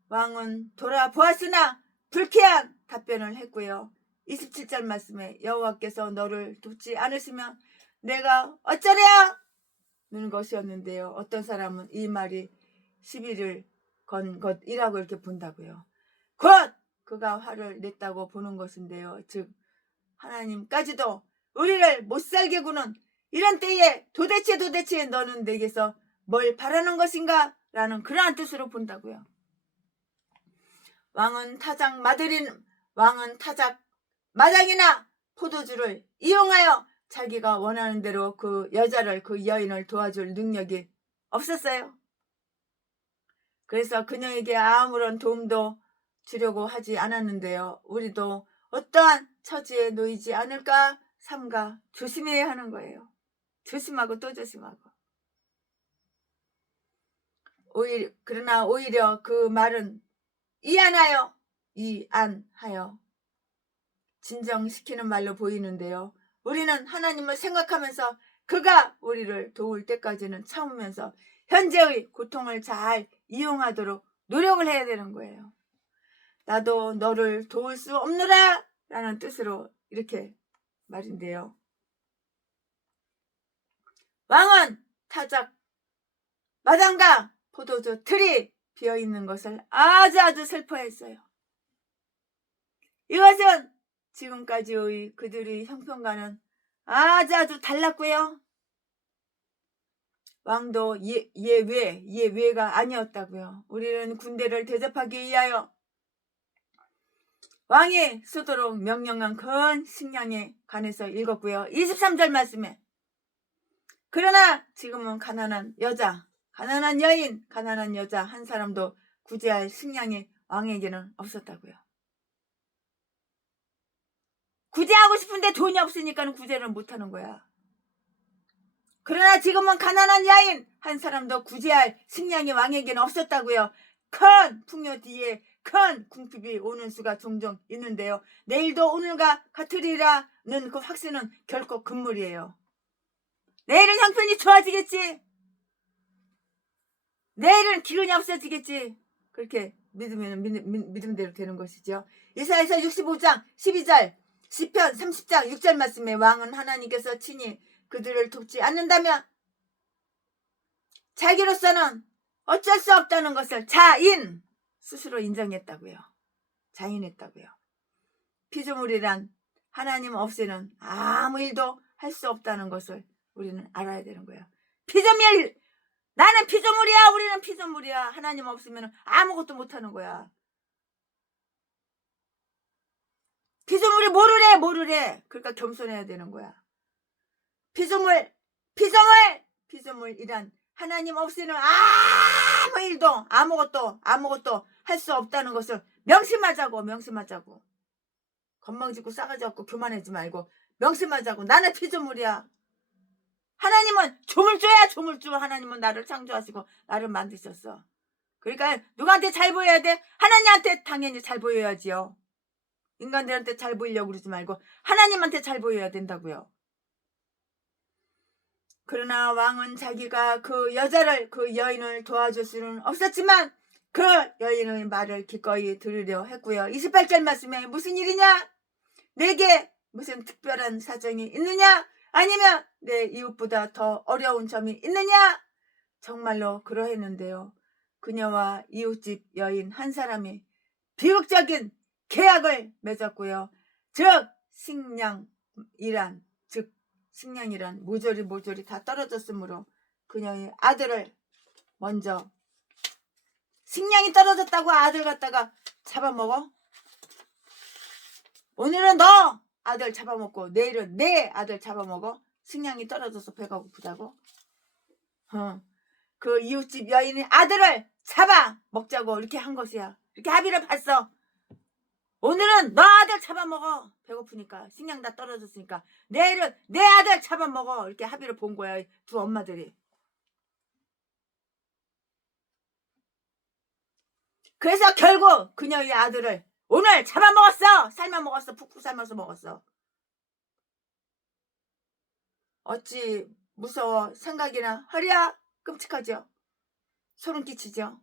왕은 돌아보았으나 불쾌한 답변을 했고요. 27절 말씀에 여호와께서 너를 돕지 않으시면 내가 어쩌랴? 는 것이었는데요. 어떤 사람은 이 말이 시비를 건 것이라고 이렇게 본다고요. 곧 그가 화를 냈다고 보는 것인데요. 즉 하나님까지도 우리를 못살게 구는 이런 때에 도대체 너는 내게서 뭘 바라는 것인가? 라는 그러한 뜻으로 본다고요. 왕은 타작 마당이나 포도주를 이용하여 자기가 원하는 대로 그 여자를 그 여인을 도와줄 능력이 없었어요. 그래서 그녀에게 아무런 도움도 주려고 하지 않았는데요. 우리도 어떠한 처지에 놓이지 않을까 삼가 조심해야 하는 거예요. 조심하고 또 조심하고. 그러나 오히려 그 말은 이안하여 진정시키는 말로 보이는데요. 우리는 하나님을 생각하면서 그가 우리를 도울 때까지는 참으면서 현재의 고통을 잘 이용하도록 노력을 해야 되는 거예요. 나도 너를 도울 수 없노라 라는 뜻으로 이렇게 말인데요. 왕은 타작 마당과 포도주 틀이 비어있는 것을 아주 슬퍼했어요. 이것은 지금까지의 그들의 형편과는 아주 달랐고요. 왕도 예외가 아니었다고요. 우리는 군대를 대접하기 위하여 왕이 쓰도록 명령한 큰 식량에 관해서 읽었고요. 23절 말씀에 그러나 지금은 가난한 여자, 가난한 여인, 가난한 여자 한 사람도 구제할 식량이 왕에게는 없었다고요. 구제하고 싶은데 돈이 없으니까 구제를 못하는 거야. 그러나 지금은 가난한 여인 한 사람도 구제할 식량이 왕에게는 없었다고요. 큰 풍요 뒤에 큰 궁핍이 오는 수가 종종 있는데요. 내일도 오늘과 같으리라는 그 확신은 결코 금물이에요. 내일은 형편이 좋아지겠지. 내일은 기운이 없어지겠지. 그렇게 믿으면 믿음대로 되는 것이죠. 이사야서 65장 12절 시편 30장 6절 말씀에 왕은 하나님께서 친히 그들을 돕지 않는다면 자기로서는 어쩔 수 없다는 것을 스스로 인정했다고요. 자인했다고요. 피조물이란 하나님 없이는 아무 일도 할 수 없다는 것을 우리는 알아야 되는 거예요. 나는 피조물이야. 우리는 피조물이야. 하나님 없으면 아무것도 못하는 거야. 피조물이 뭐를 해. 그러니까 겸손해야 되는 거야. 피조물이란 하나님 없이는 아무 일도 아무것도 할 수 없다는 것을 명심하자고. 건방지고 싸가지 없고 교만하지 말고 명심하자고. 나는 피조물이야. 하나님은 조물주야. 하나님은 나를 창조하시고 나를 만드셨어. 그러니까 누구한테 잘 보여야 돼? 하나님한테 당연히 잘 보여야지요. 인간들한테 잘 보이려고 그러지 말고 하나님한테 잘 보여야 된다고요. 그러나 왕은 자기가 그 여인을 도와줄 수는 없었지만 그 여인의 말을 기꺼이 들으려 했고요. 28절 말씀에 무슨 일이냐? 내게 무슨 특별한 사정이 있느냐? 아니면 내 이웃보다 더 어려운 점이 있느냐? 정말로 그러했는데요. 그녀와 이웃집 여인 한 사람이 비극적인 계약을 맺었고요. 즉 식량이란 모조리 다 떨어졌으므로 그녀의 아들을 먼저, 식량이 떨어졌다고 아들 갖다가 잡아먹어? 오늘은 너 아들 잡아먹고 내일은 내 아들 잡아먹어? 식량이 떨어져서 배가 고프다고? 그 이웃집 여인의 아들을 잡아먹자고 이렇게 한 것이야. 이렇게 합의를 봤어. 오늘은 너 아들 잡아먹어. 배고프니까. 식량 다 떨어졌으니까. 내일은 내 아들 잡아먹어. 이렇게 합의를 본 거야. 두 엄마들이. 그래서 결국 그녀의 아들을 오늘 잡아먹었어. 삶아 먹었어. 푹푹 삶아서 먹었어. 어찌 무서워. 생각이나 허리야. 끔찍하죠. 소름 끼치죠.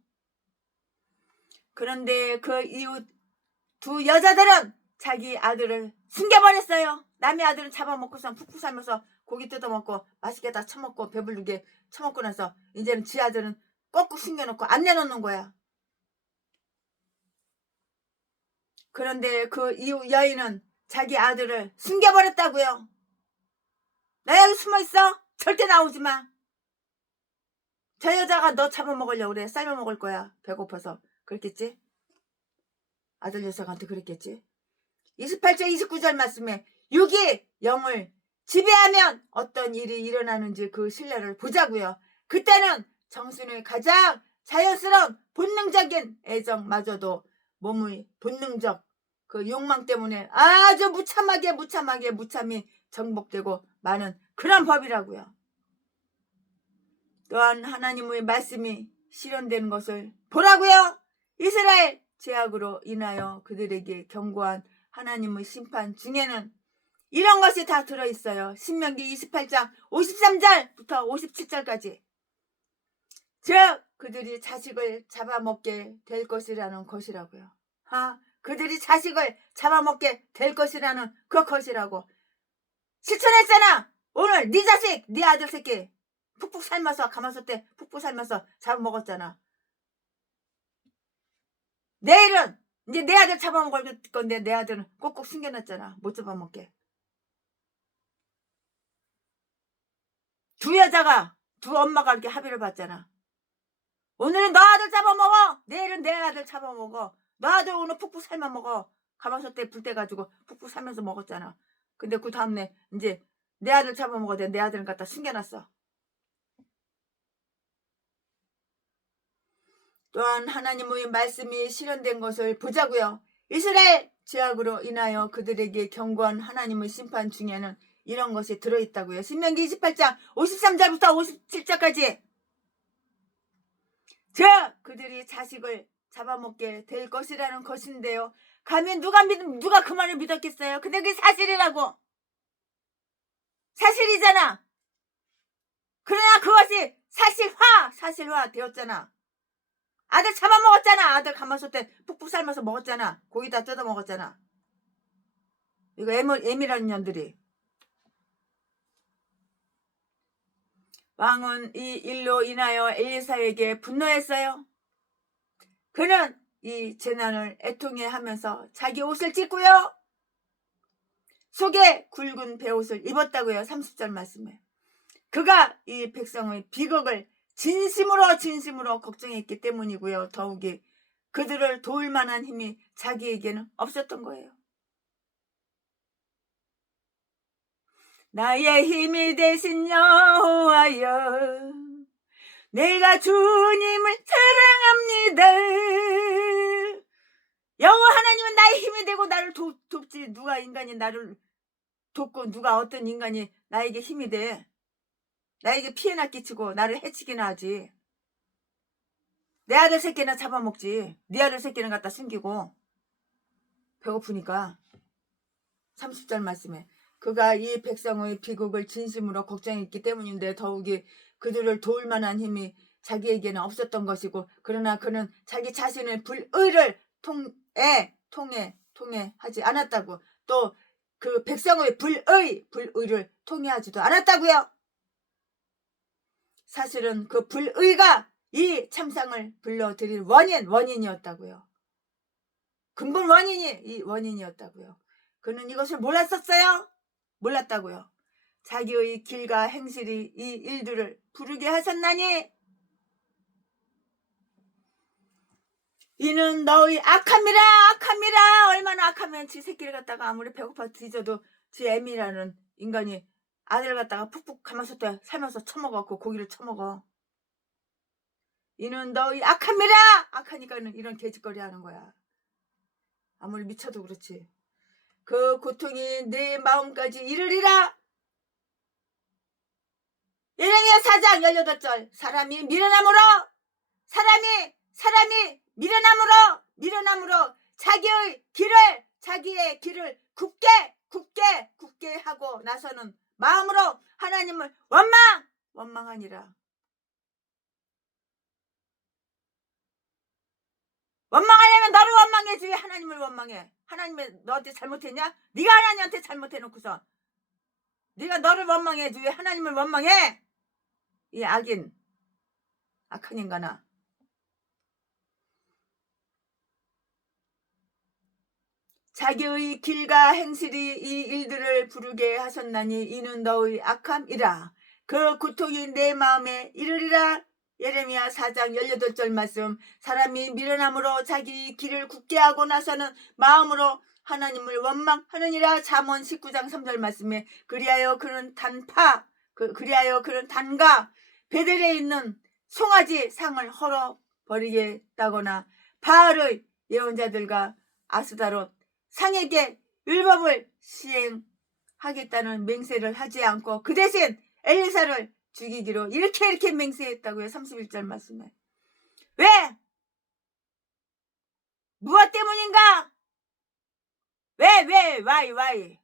그런데 그 이웃 두 여자들은 자기 아들을 숨겨버렸어요. 남의 아들은 잡아먹고서 푹푹 삶아서 고기 뜯어먹고 맛있게 다 처먹고 배부르게 처먹고 나서 이제는 지 아들은 꼭꼭 숨겨놓고 안 내놓는 거야. 그런데 그 이웃 여인은 자기 아들을 숨겨버렸다고요. 나 여기 숨어있어. 절대 나오지 마. 저 여자가 너 잡아먹으려고 그래. 삶아먹을 거야. 배고파서. 그랬겠지? 아들 녀석한테 그랬겠지? 28절 29절 말씀에 육이 영을 지배하면 어떤 일이 일어나는지 그 신뢰를 보자고요. 그때는 정순의 가장 자연스러운 본능적인 애정마저도 몸의 본능적 그 욕망 때문에 아주 무참히 정복되고 마는 그런 법이라고요. 또한 하나님의 말씀이 실현되는 것을 보라고요. 이스라엘 죄악으로 인하여 그들에게 경고한 하나님의 심판 중에는 이런 것이 다 들어있어요. 신명기 28장 53절부터 57절까지. 즉 그들이 자식을 잡아먹게 될 것이라는 것이라고요. 그들이 자식을 잡아먹게 될 것이라는 그 것이라고. 실천했잖아. 오늘 네 자식, 네 아들 새끼 푹푹 삶아서 가마솥에 푹푹 삶아서 잡아먹었잖아. 내일은 이제 내 아들 잡아먹을 건데 내 아들은 꼭꼭 숨겨놨잖아. 못 잡아먹게. 두 여자가 두 엄마가 이렇게 합의를 봤잖아. 오늘은 너 아들 잡아먹어. 내일은 내 아들 잡아먹어. 너 아들 오늘 푹푹 삶아먹어. 가마솥에 불 떼가지고 푹푹 삶아서 먹었잖아. 근데 그 다음날 이제 내 아들 잡아먹어야 내 아들은 갖다 숨겨놨어. 또한 하나님의 말씀이 실현된 것을 보자고요. 이스라엘 죄악으로 인하여 그들에게 경고한 하나님의 심판 중에는 이런 것이 들어있다고요. 신명기 28장 53절부터 57절까지. 즉 그들이 자식을 잡아먹게 될 것이라는 것인데요. 감히 누가 그 말을 믿었겠어요? 근데 그게 사실이라고. 사실이잖아. 그러나 그것이 사실화 되었잖아. 아들 잡아먹었잖아. 아들 가마솥에 푹푹 삶아서 먹었잖아. 고기 다 뜯어 먹었잖아. 이거 애미라는 년들이. 왕은 이 일로 인하여 엘리사에게 분노했어요. 그는 이 재난을 애통해 하면서 자기 옷을 찢고요. 속에 굵은 베옷을 입었다고요. 30절 말씀에. 그가 이 백성의 비극을 진심으로 걱정했기 때문이고요. 더욱이 그들을 도울 만한 힘이 자기에게는 없었던 거예요. 나의 힘이 되신 여호와여, 내가 주님을 사랑합니다. 여호와 하나님은 나의 힘이 되고 나를 돕지. 누가 인간이 나를 돕고 누가 어떤 인간이 나에게 힘이 돼. 나에게 피해나 끼치고 나를 해치기나 하지. 내 아들 새끼나 잡아먹지. 네 아들 새끼는 갖다 숨기고. 배고프니까. 30절 말씀에 그가 이 백성의 비극을 진심으로 걱정했기 때문인데 더욱이 그들을 도울 만한 힘이 자기에게는 없었던 것이고, 그러나 그는 자기 자신의 불의를 통해 하지 않았다고. 또 그 백성의 불의를 통해하지도 않았다고요. 사실은 그 불의가 이 참상을 불러들일 원인이었다고요. 근본 원인이었다고요. 그는 이것을 몰랐었어요? 몰랐다고요. 자기의 길과 행실이 이 일들을 부르게 하셨나니 이는 너의 악함이라. 악함이라. 얼마나 악하면 지 새끼를 갖다가 아무리 배고파 뒤져도 지 애미라는 인간이 아들 갖다가 푹푹 가마솥 때 살면서 처먹어갖고 고기를 처먹어. 이는 너의 악함이라. 악하니까는 이런 개짓거리 하는 거야. 아무리 미쳐도 그렇지. 그 고통이 내 마음까지 이르리라. 예레미야 4장 18절. 사람이 미련함으로 미련함으로 자기의 길을 굳게 하고 나서는 마음으로 하나님을 원망하니라. 원망하려면 너를 원망해야지 왜 하나님을 원망해? 하나님이 너한테 잘못했냐? 네가 하나님한테 잘못해놓고서 네가 너를 원망해야지 왜 하나님을 원망해? 이 악한 인간아. 자기의 길과 행실이 이 일들을 부르게 하셨나니 이는 너의 악함이라. 그 고통이 내 마음에 이르리라. 예레미야 4장 18절 말씀. 사람이 미련함으로 자기 길을 굳게 하고 나서는 마음으로 하나님을 원망하느니라. 잠언 19장 3절 말씀에 그리하여 그는 단과 베델에 있는 송아지 상을 헐어버리겠다거나 바알의 예언자들과 아스다롯 상에게 율법을 시행하겠다는 맹세를 하지 않고 그 대신 엘리사를 죽이기로 이렇게 맹세했다고요. 31절 말씀에. 왜? 무엇 때문인가? why?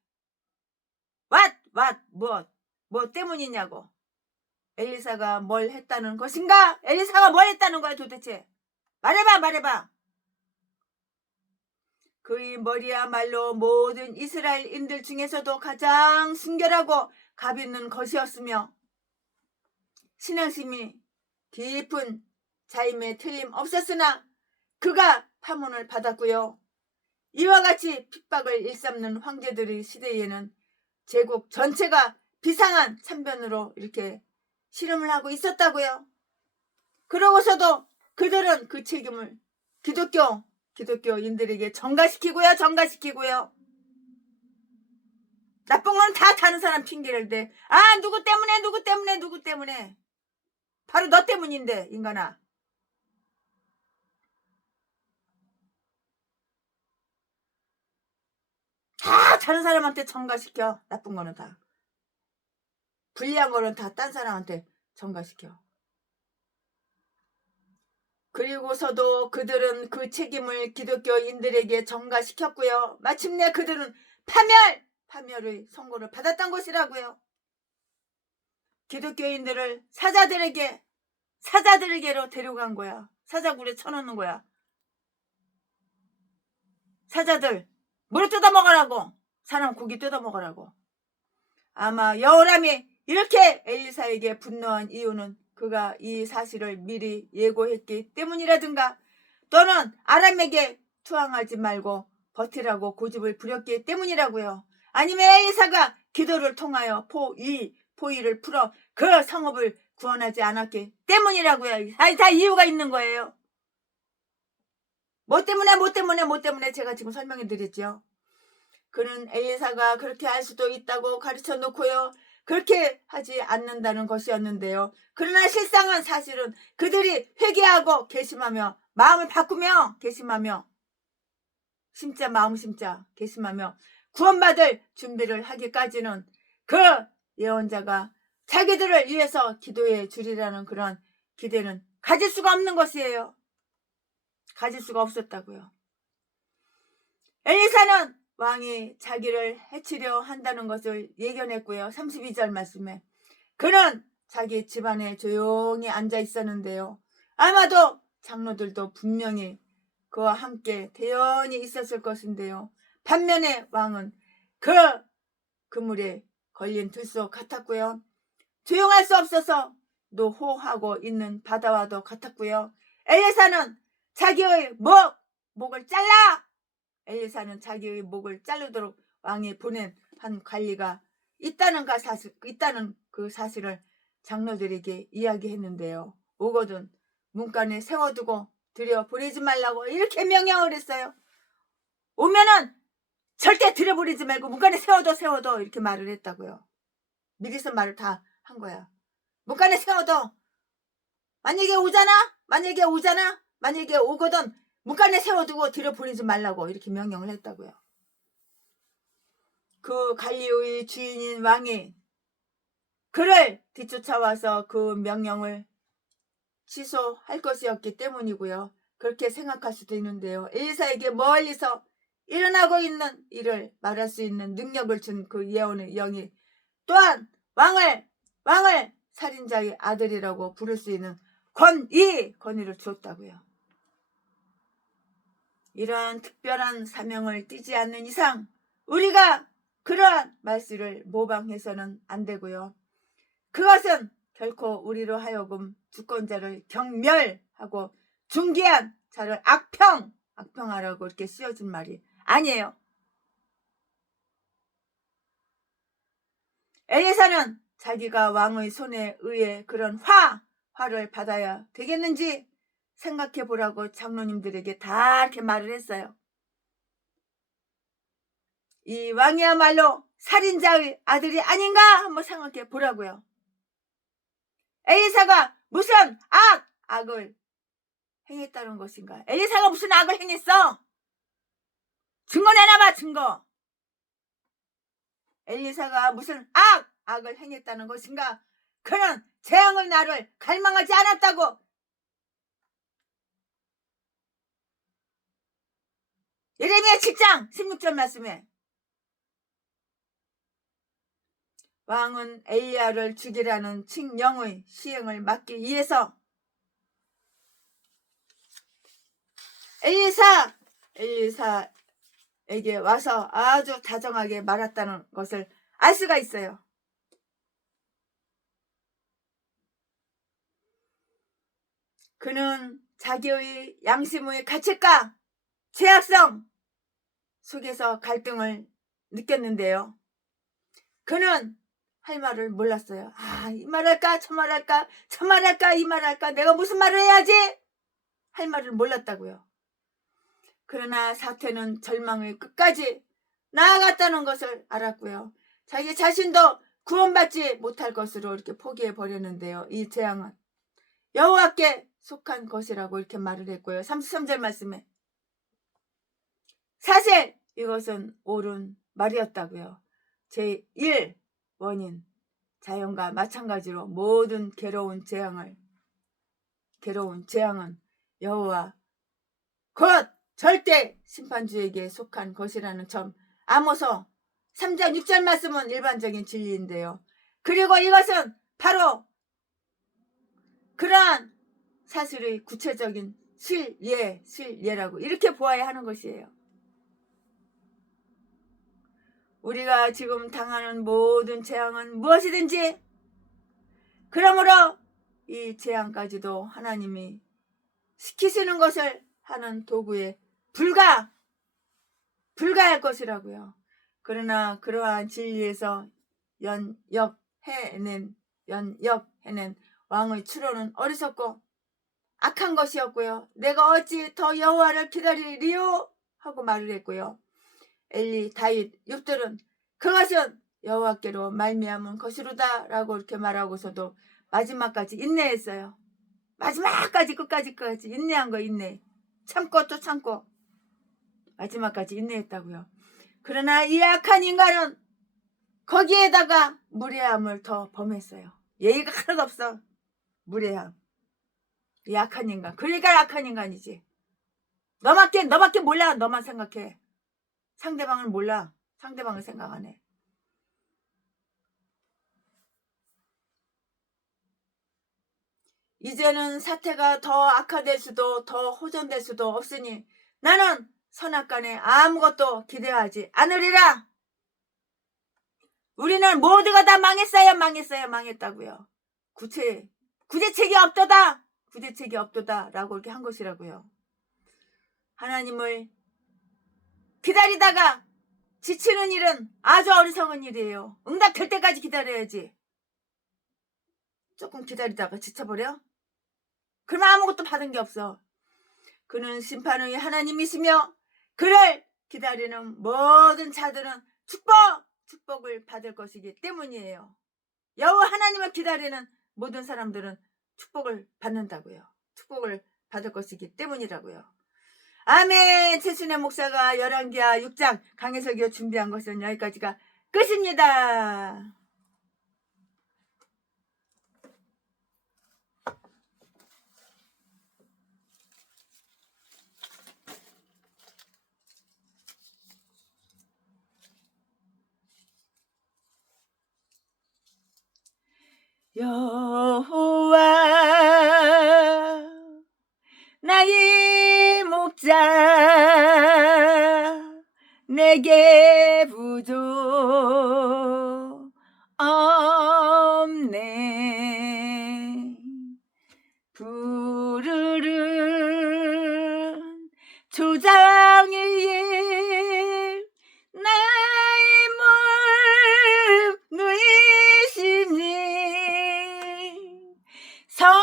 무엇 때문이냐고. 엘리사가 뭘 했다는 것인가? 엘리사가 뭘 했다는 거야 도대체? 말해봐. 그의 머리야말로 모든 이스라엘인들 중에서도 가장 순결하고 값 있는 것이었으며 신앙심이 깊은 자임에 틀림없었으나 그가 파문을 받았고요. 이와 같이 핍박을 일삼는 황제들의 시대에는 제국 전체가 비상한 참변으로 이렇게 실험을 하고 있었다고요. 그러고서도 그들은 그 책임을 기독교인들에게 전가시키고요. 나쁜 건 다 다른 사람 핑계를 대. 누구 때문에. 바로 너 때문인데 인간아. 다 다른 사람한테 전가시켜. 나쁜 거는 다. 불리한 거는 다 딴 사람한테 전가시켜. 그리고서도 그들은 그 책임을 기독교인들에게 전가시켰고요. 마침내 그들은 파멸의 선고를 받았던 것이라고요. 기독교인들을 사자들에게로 데려간 거야. 사자굴에 쳐놓는 거야. 사자들 물 뜯어먹으라고. 사람 고기 뜯어먹으라고. 아마 여호람이 이렇게 엘리사에게 분노한 이유는 그가 이 사실을 미리 예고했기 때문이라든가 또는 아람에게 투항하지 말고 버티라고 고집을 부렸기 때문이라고요. 아니면 엘리사가 기도를 통하여 포위를 풀어 그 성읍을 구원하지 않았기 때문이라고요. 다 이유가 있는 거예요. 뭐 때문에 제가 지금 설명해 드렸죠. 그는 엘리사가 그렇게 할 수도 있다고 가르쳐 놓고요. 그렇게 하지 않는다는 것이었는데요. 그러나 실상은 사실은 그들이 회개하고 개심하며 마음을 바꾸며 개심하며 개심하며 구원받을 준비를 하기까지는 그 예언자가 자기들을 위해서 기도해 주리라는 그런 기대는 가질 수가 없는 것이에요. 가질 수가 없었다고요. 엘리사는 왕이 자기를 해치려 한다는 것을 예견했고요. 32절 말씀에 그는 자기 집안에 조용히 앉아 있었는데요. 아마도 장로들도 분명히 그와 함께 대연히 있었을 것인데요. 반면에 왕은 그 그물에 걸린 들소 같았고요. 조용할 수 없어서 노호하고 있는 바다와도 같았고요. 엘리사는 자기의 목을 잘라! 엘리사는 자기의 목을 자르도록 왕이 보낸 한 관리가 있다는 그 사실을 장로들에게 이야기했는데요. 오거든 문간에 세워두고 들여보내지 말라고 이렇게 명령을 했어요. 오면은 절대 들여보내지 말고 문간에 세워둬 이렇게 말을 했다고요. 미리서 말을 다 한 거야. 문간에 세워둬. 만약에 오거든 문간에 세워두고 들여보내지 말라고 이렇게 명령을 했다고요. 그 갈리오의 주인인 왕이 그를 뒤쫓아와서 그 명령을 취소할 것이었기 때문이고요. 그렇게 생각할 수도 있는데요. 엘리사에게 멀리서 일어나고 있는 일을 말할 수 있는 능력을 준 그 예언의 영이 또한 왕을 살인자의 아들이라고 부를 수 있는 권위를 주었다고요. 이러한 특별한 사명을 띠지 않는 이상 우리가 그러한 말씀을 모방해서는 안 되고요. 그것은 결코 우리로 하여금 주권자를 경멸하고 중개한 자를 악평하라고 이렇게 쓰여진 말이 아니에요. 엘리사는 자기가 왕의 손에 의해 그런 화를 받아야 되겠는지 생각해 보라고 장로님들에게 다 이렇게 말을 했어요. 이 왕이야말로 살인자의 아들이 아닌가 한번 생각해 보라고요. 엘리사가 무슨 악을 행했다는 것인가? 엘리사가 무슨 악을 행했어? 증거 내놔봐, 증거. 엘리사가 무슨 악을 행했다는 것인가? 그는 재앙의 날을 갈망하지 않았다고. 예레미야 7장 16절 말씀에 왕은 엘리야를 죽이라는 칙령의 시행을 막기 위해서 엘리사에게 와서 아주 다정하게 말했다는 것을 알 수가 있어요. 그는 자기의 양심의 가책과 죄악성 속에서 갈등을 느꼈는데요. 그는 할 말을 몰랐어요. 이 말할까 저 말할까 저 말할까 이 말할까 내가 무슨 말을 해야지 할 말을 몰랐다고요. 그러나 사태는 절망의 끝까지 나아갔다는 것을 알았고요. 자기 자신도 구원받지 못할 것으로 이렇게 포기해 버렸는데요. 이 재앙은 여호와께 속한 것이라고 이렇게 말을 했고요. 33절 말씀에 사실 이것은 옳은 말이었다고요. 제1 원인 자연과 마찬가지로 모든 괴로운 재앙은 여호와 곧 절대 심판주에게 속한 것이라는 점 아모서 3장 6절 말씀은 일반적인 진리인데요. 그리고 이것은 바로 그러한 사실의 구체적인 실예라고 이렇게 보아야 하는 것이에요. 우리가 지금 당하는 모든 재앙은 무엇이든지 그러므로 이 재앙까지도 하나님이 시키시는 것을 하는 도구에 불과할 것이라고요. 그러나 그러한 진리에서 연역해낸 왕의 추론은 어리석고 악한 것이었고요. 내가 어찌 더 여호와를 기다리리요? 하고 말을 했고요. 엘리, 다윗, 욥들은 그것은 여호와께로 말미암은 것이로다 라고 이렇게 말하고서도 마지막까지 인내했어요. 마지막까지 끝까지 인내한 거 인내. 참고 또 참고 마지막까지 인내했다고요. 그러나 이 악한 인간은 거기에다가 무례함을 더 범했어요. 예의가 하나도 없어. 무례함. 이 악한 인간. 그러니까 악한 인간이지. 너밖에 몰라. 너만 생각해. 상대방을 몰라. 상대방을 생각 안 해. 이제는 사태가 더 악화될 수도 더 호전될 수도 없으니 나는 선악간에 아무것도 기대하지 않으리라. 우리는 모두가 다 망했다고요. 구제책이 없도다 라고 이렇게 한 것이라고요. 하나님을 기다리다가 지치는 일은 아주 어리석은 일이에요. 응답될 때까지 기다려야지. 조금 기다리다가 지쳐버려? 그러면 아무것도 받은 게 없어. 그는 심판의 하나님이시며 그를 기다리는 모든 자들은 축복을 받을 것이기 때문이에요. 여호와 하나님을 기다리는 모든 사람들은 축복을 받는다고요. 축복을 받을 것이기 때문이라고요. 아멘. 최순애 목사가 열왕기하 6장 강해설교 준비한 것은 여기까지가 끝입니다. 여호와 나의 목자 내게 부족 없네. 푸르른 초장 위에 나의 몸 누이시니 선한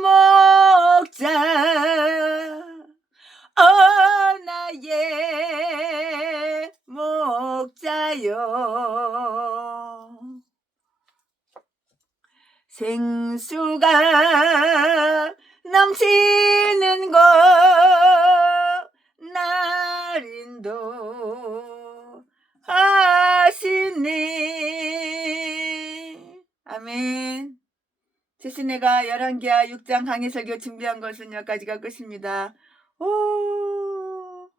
목자 나의 목자여. 생수가 넘치는 곳 날 인도하시니. 아멘. 최순애가 열왕기하 6장 강해설교 준비한 것은 여기까지가 끝입니다. 오.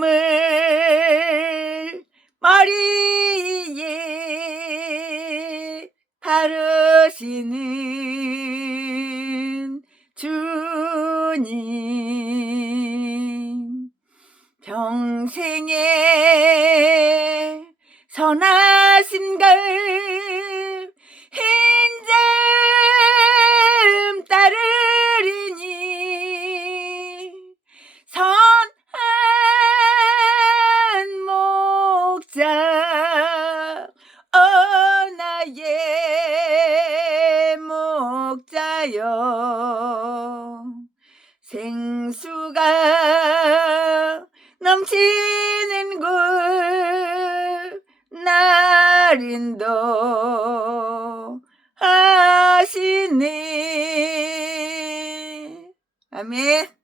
기름을 머리에 바르시는 주님 평생에 선하신 걸 인점 따르리니 선한 목자 나의 목자여. 생수가 넘치는 곳 날 인도하시니. 아멘.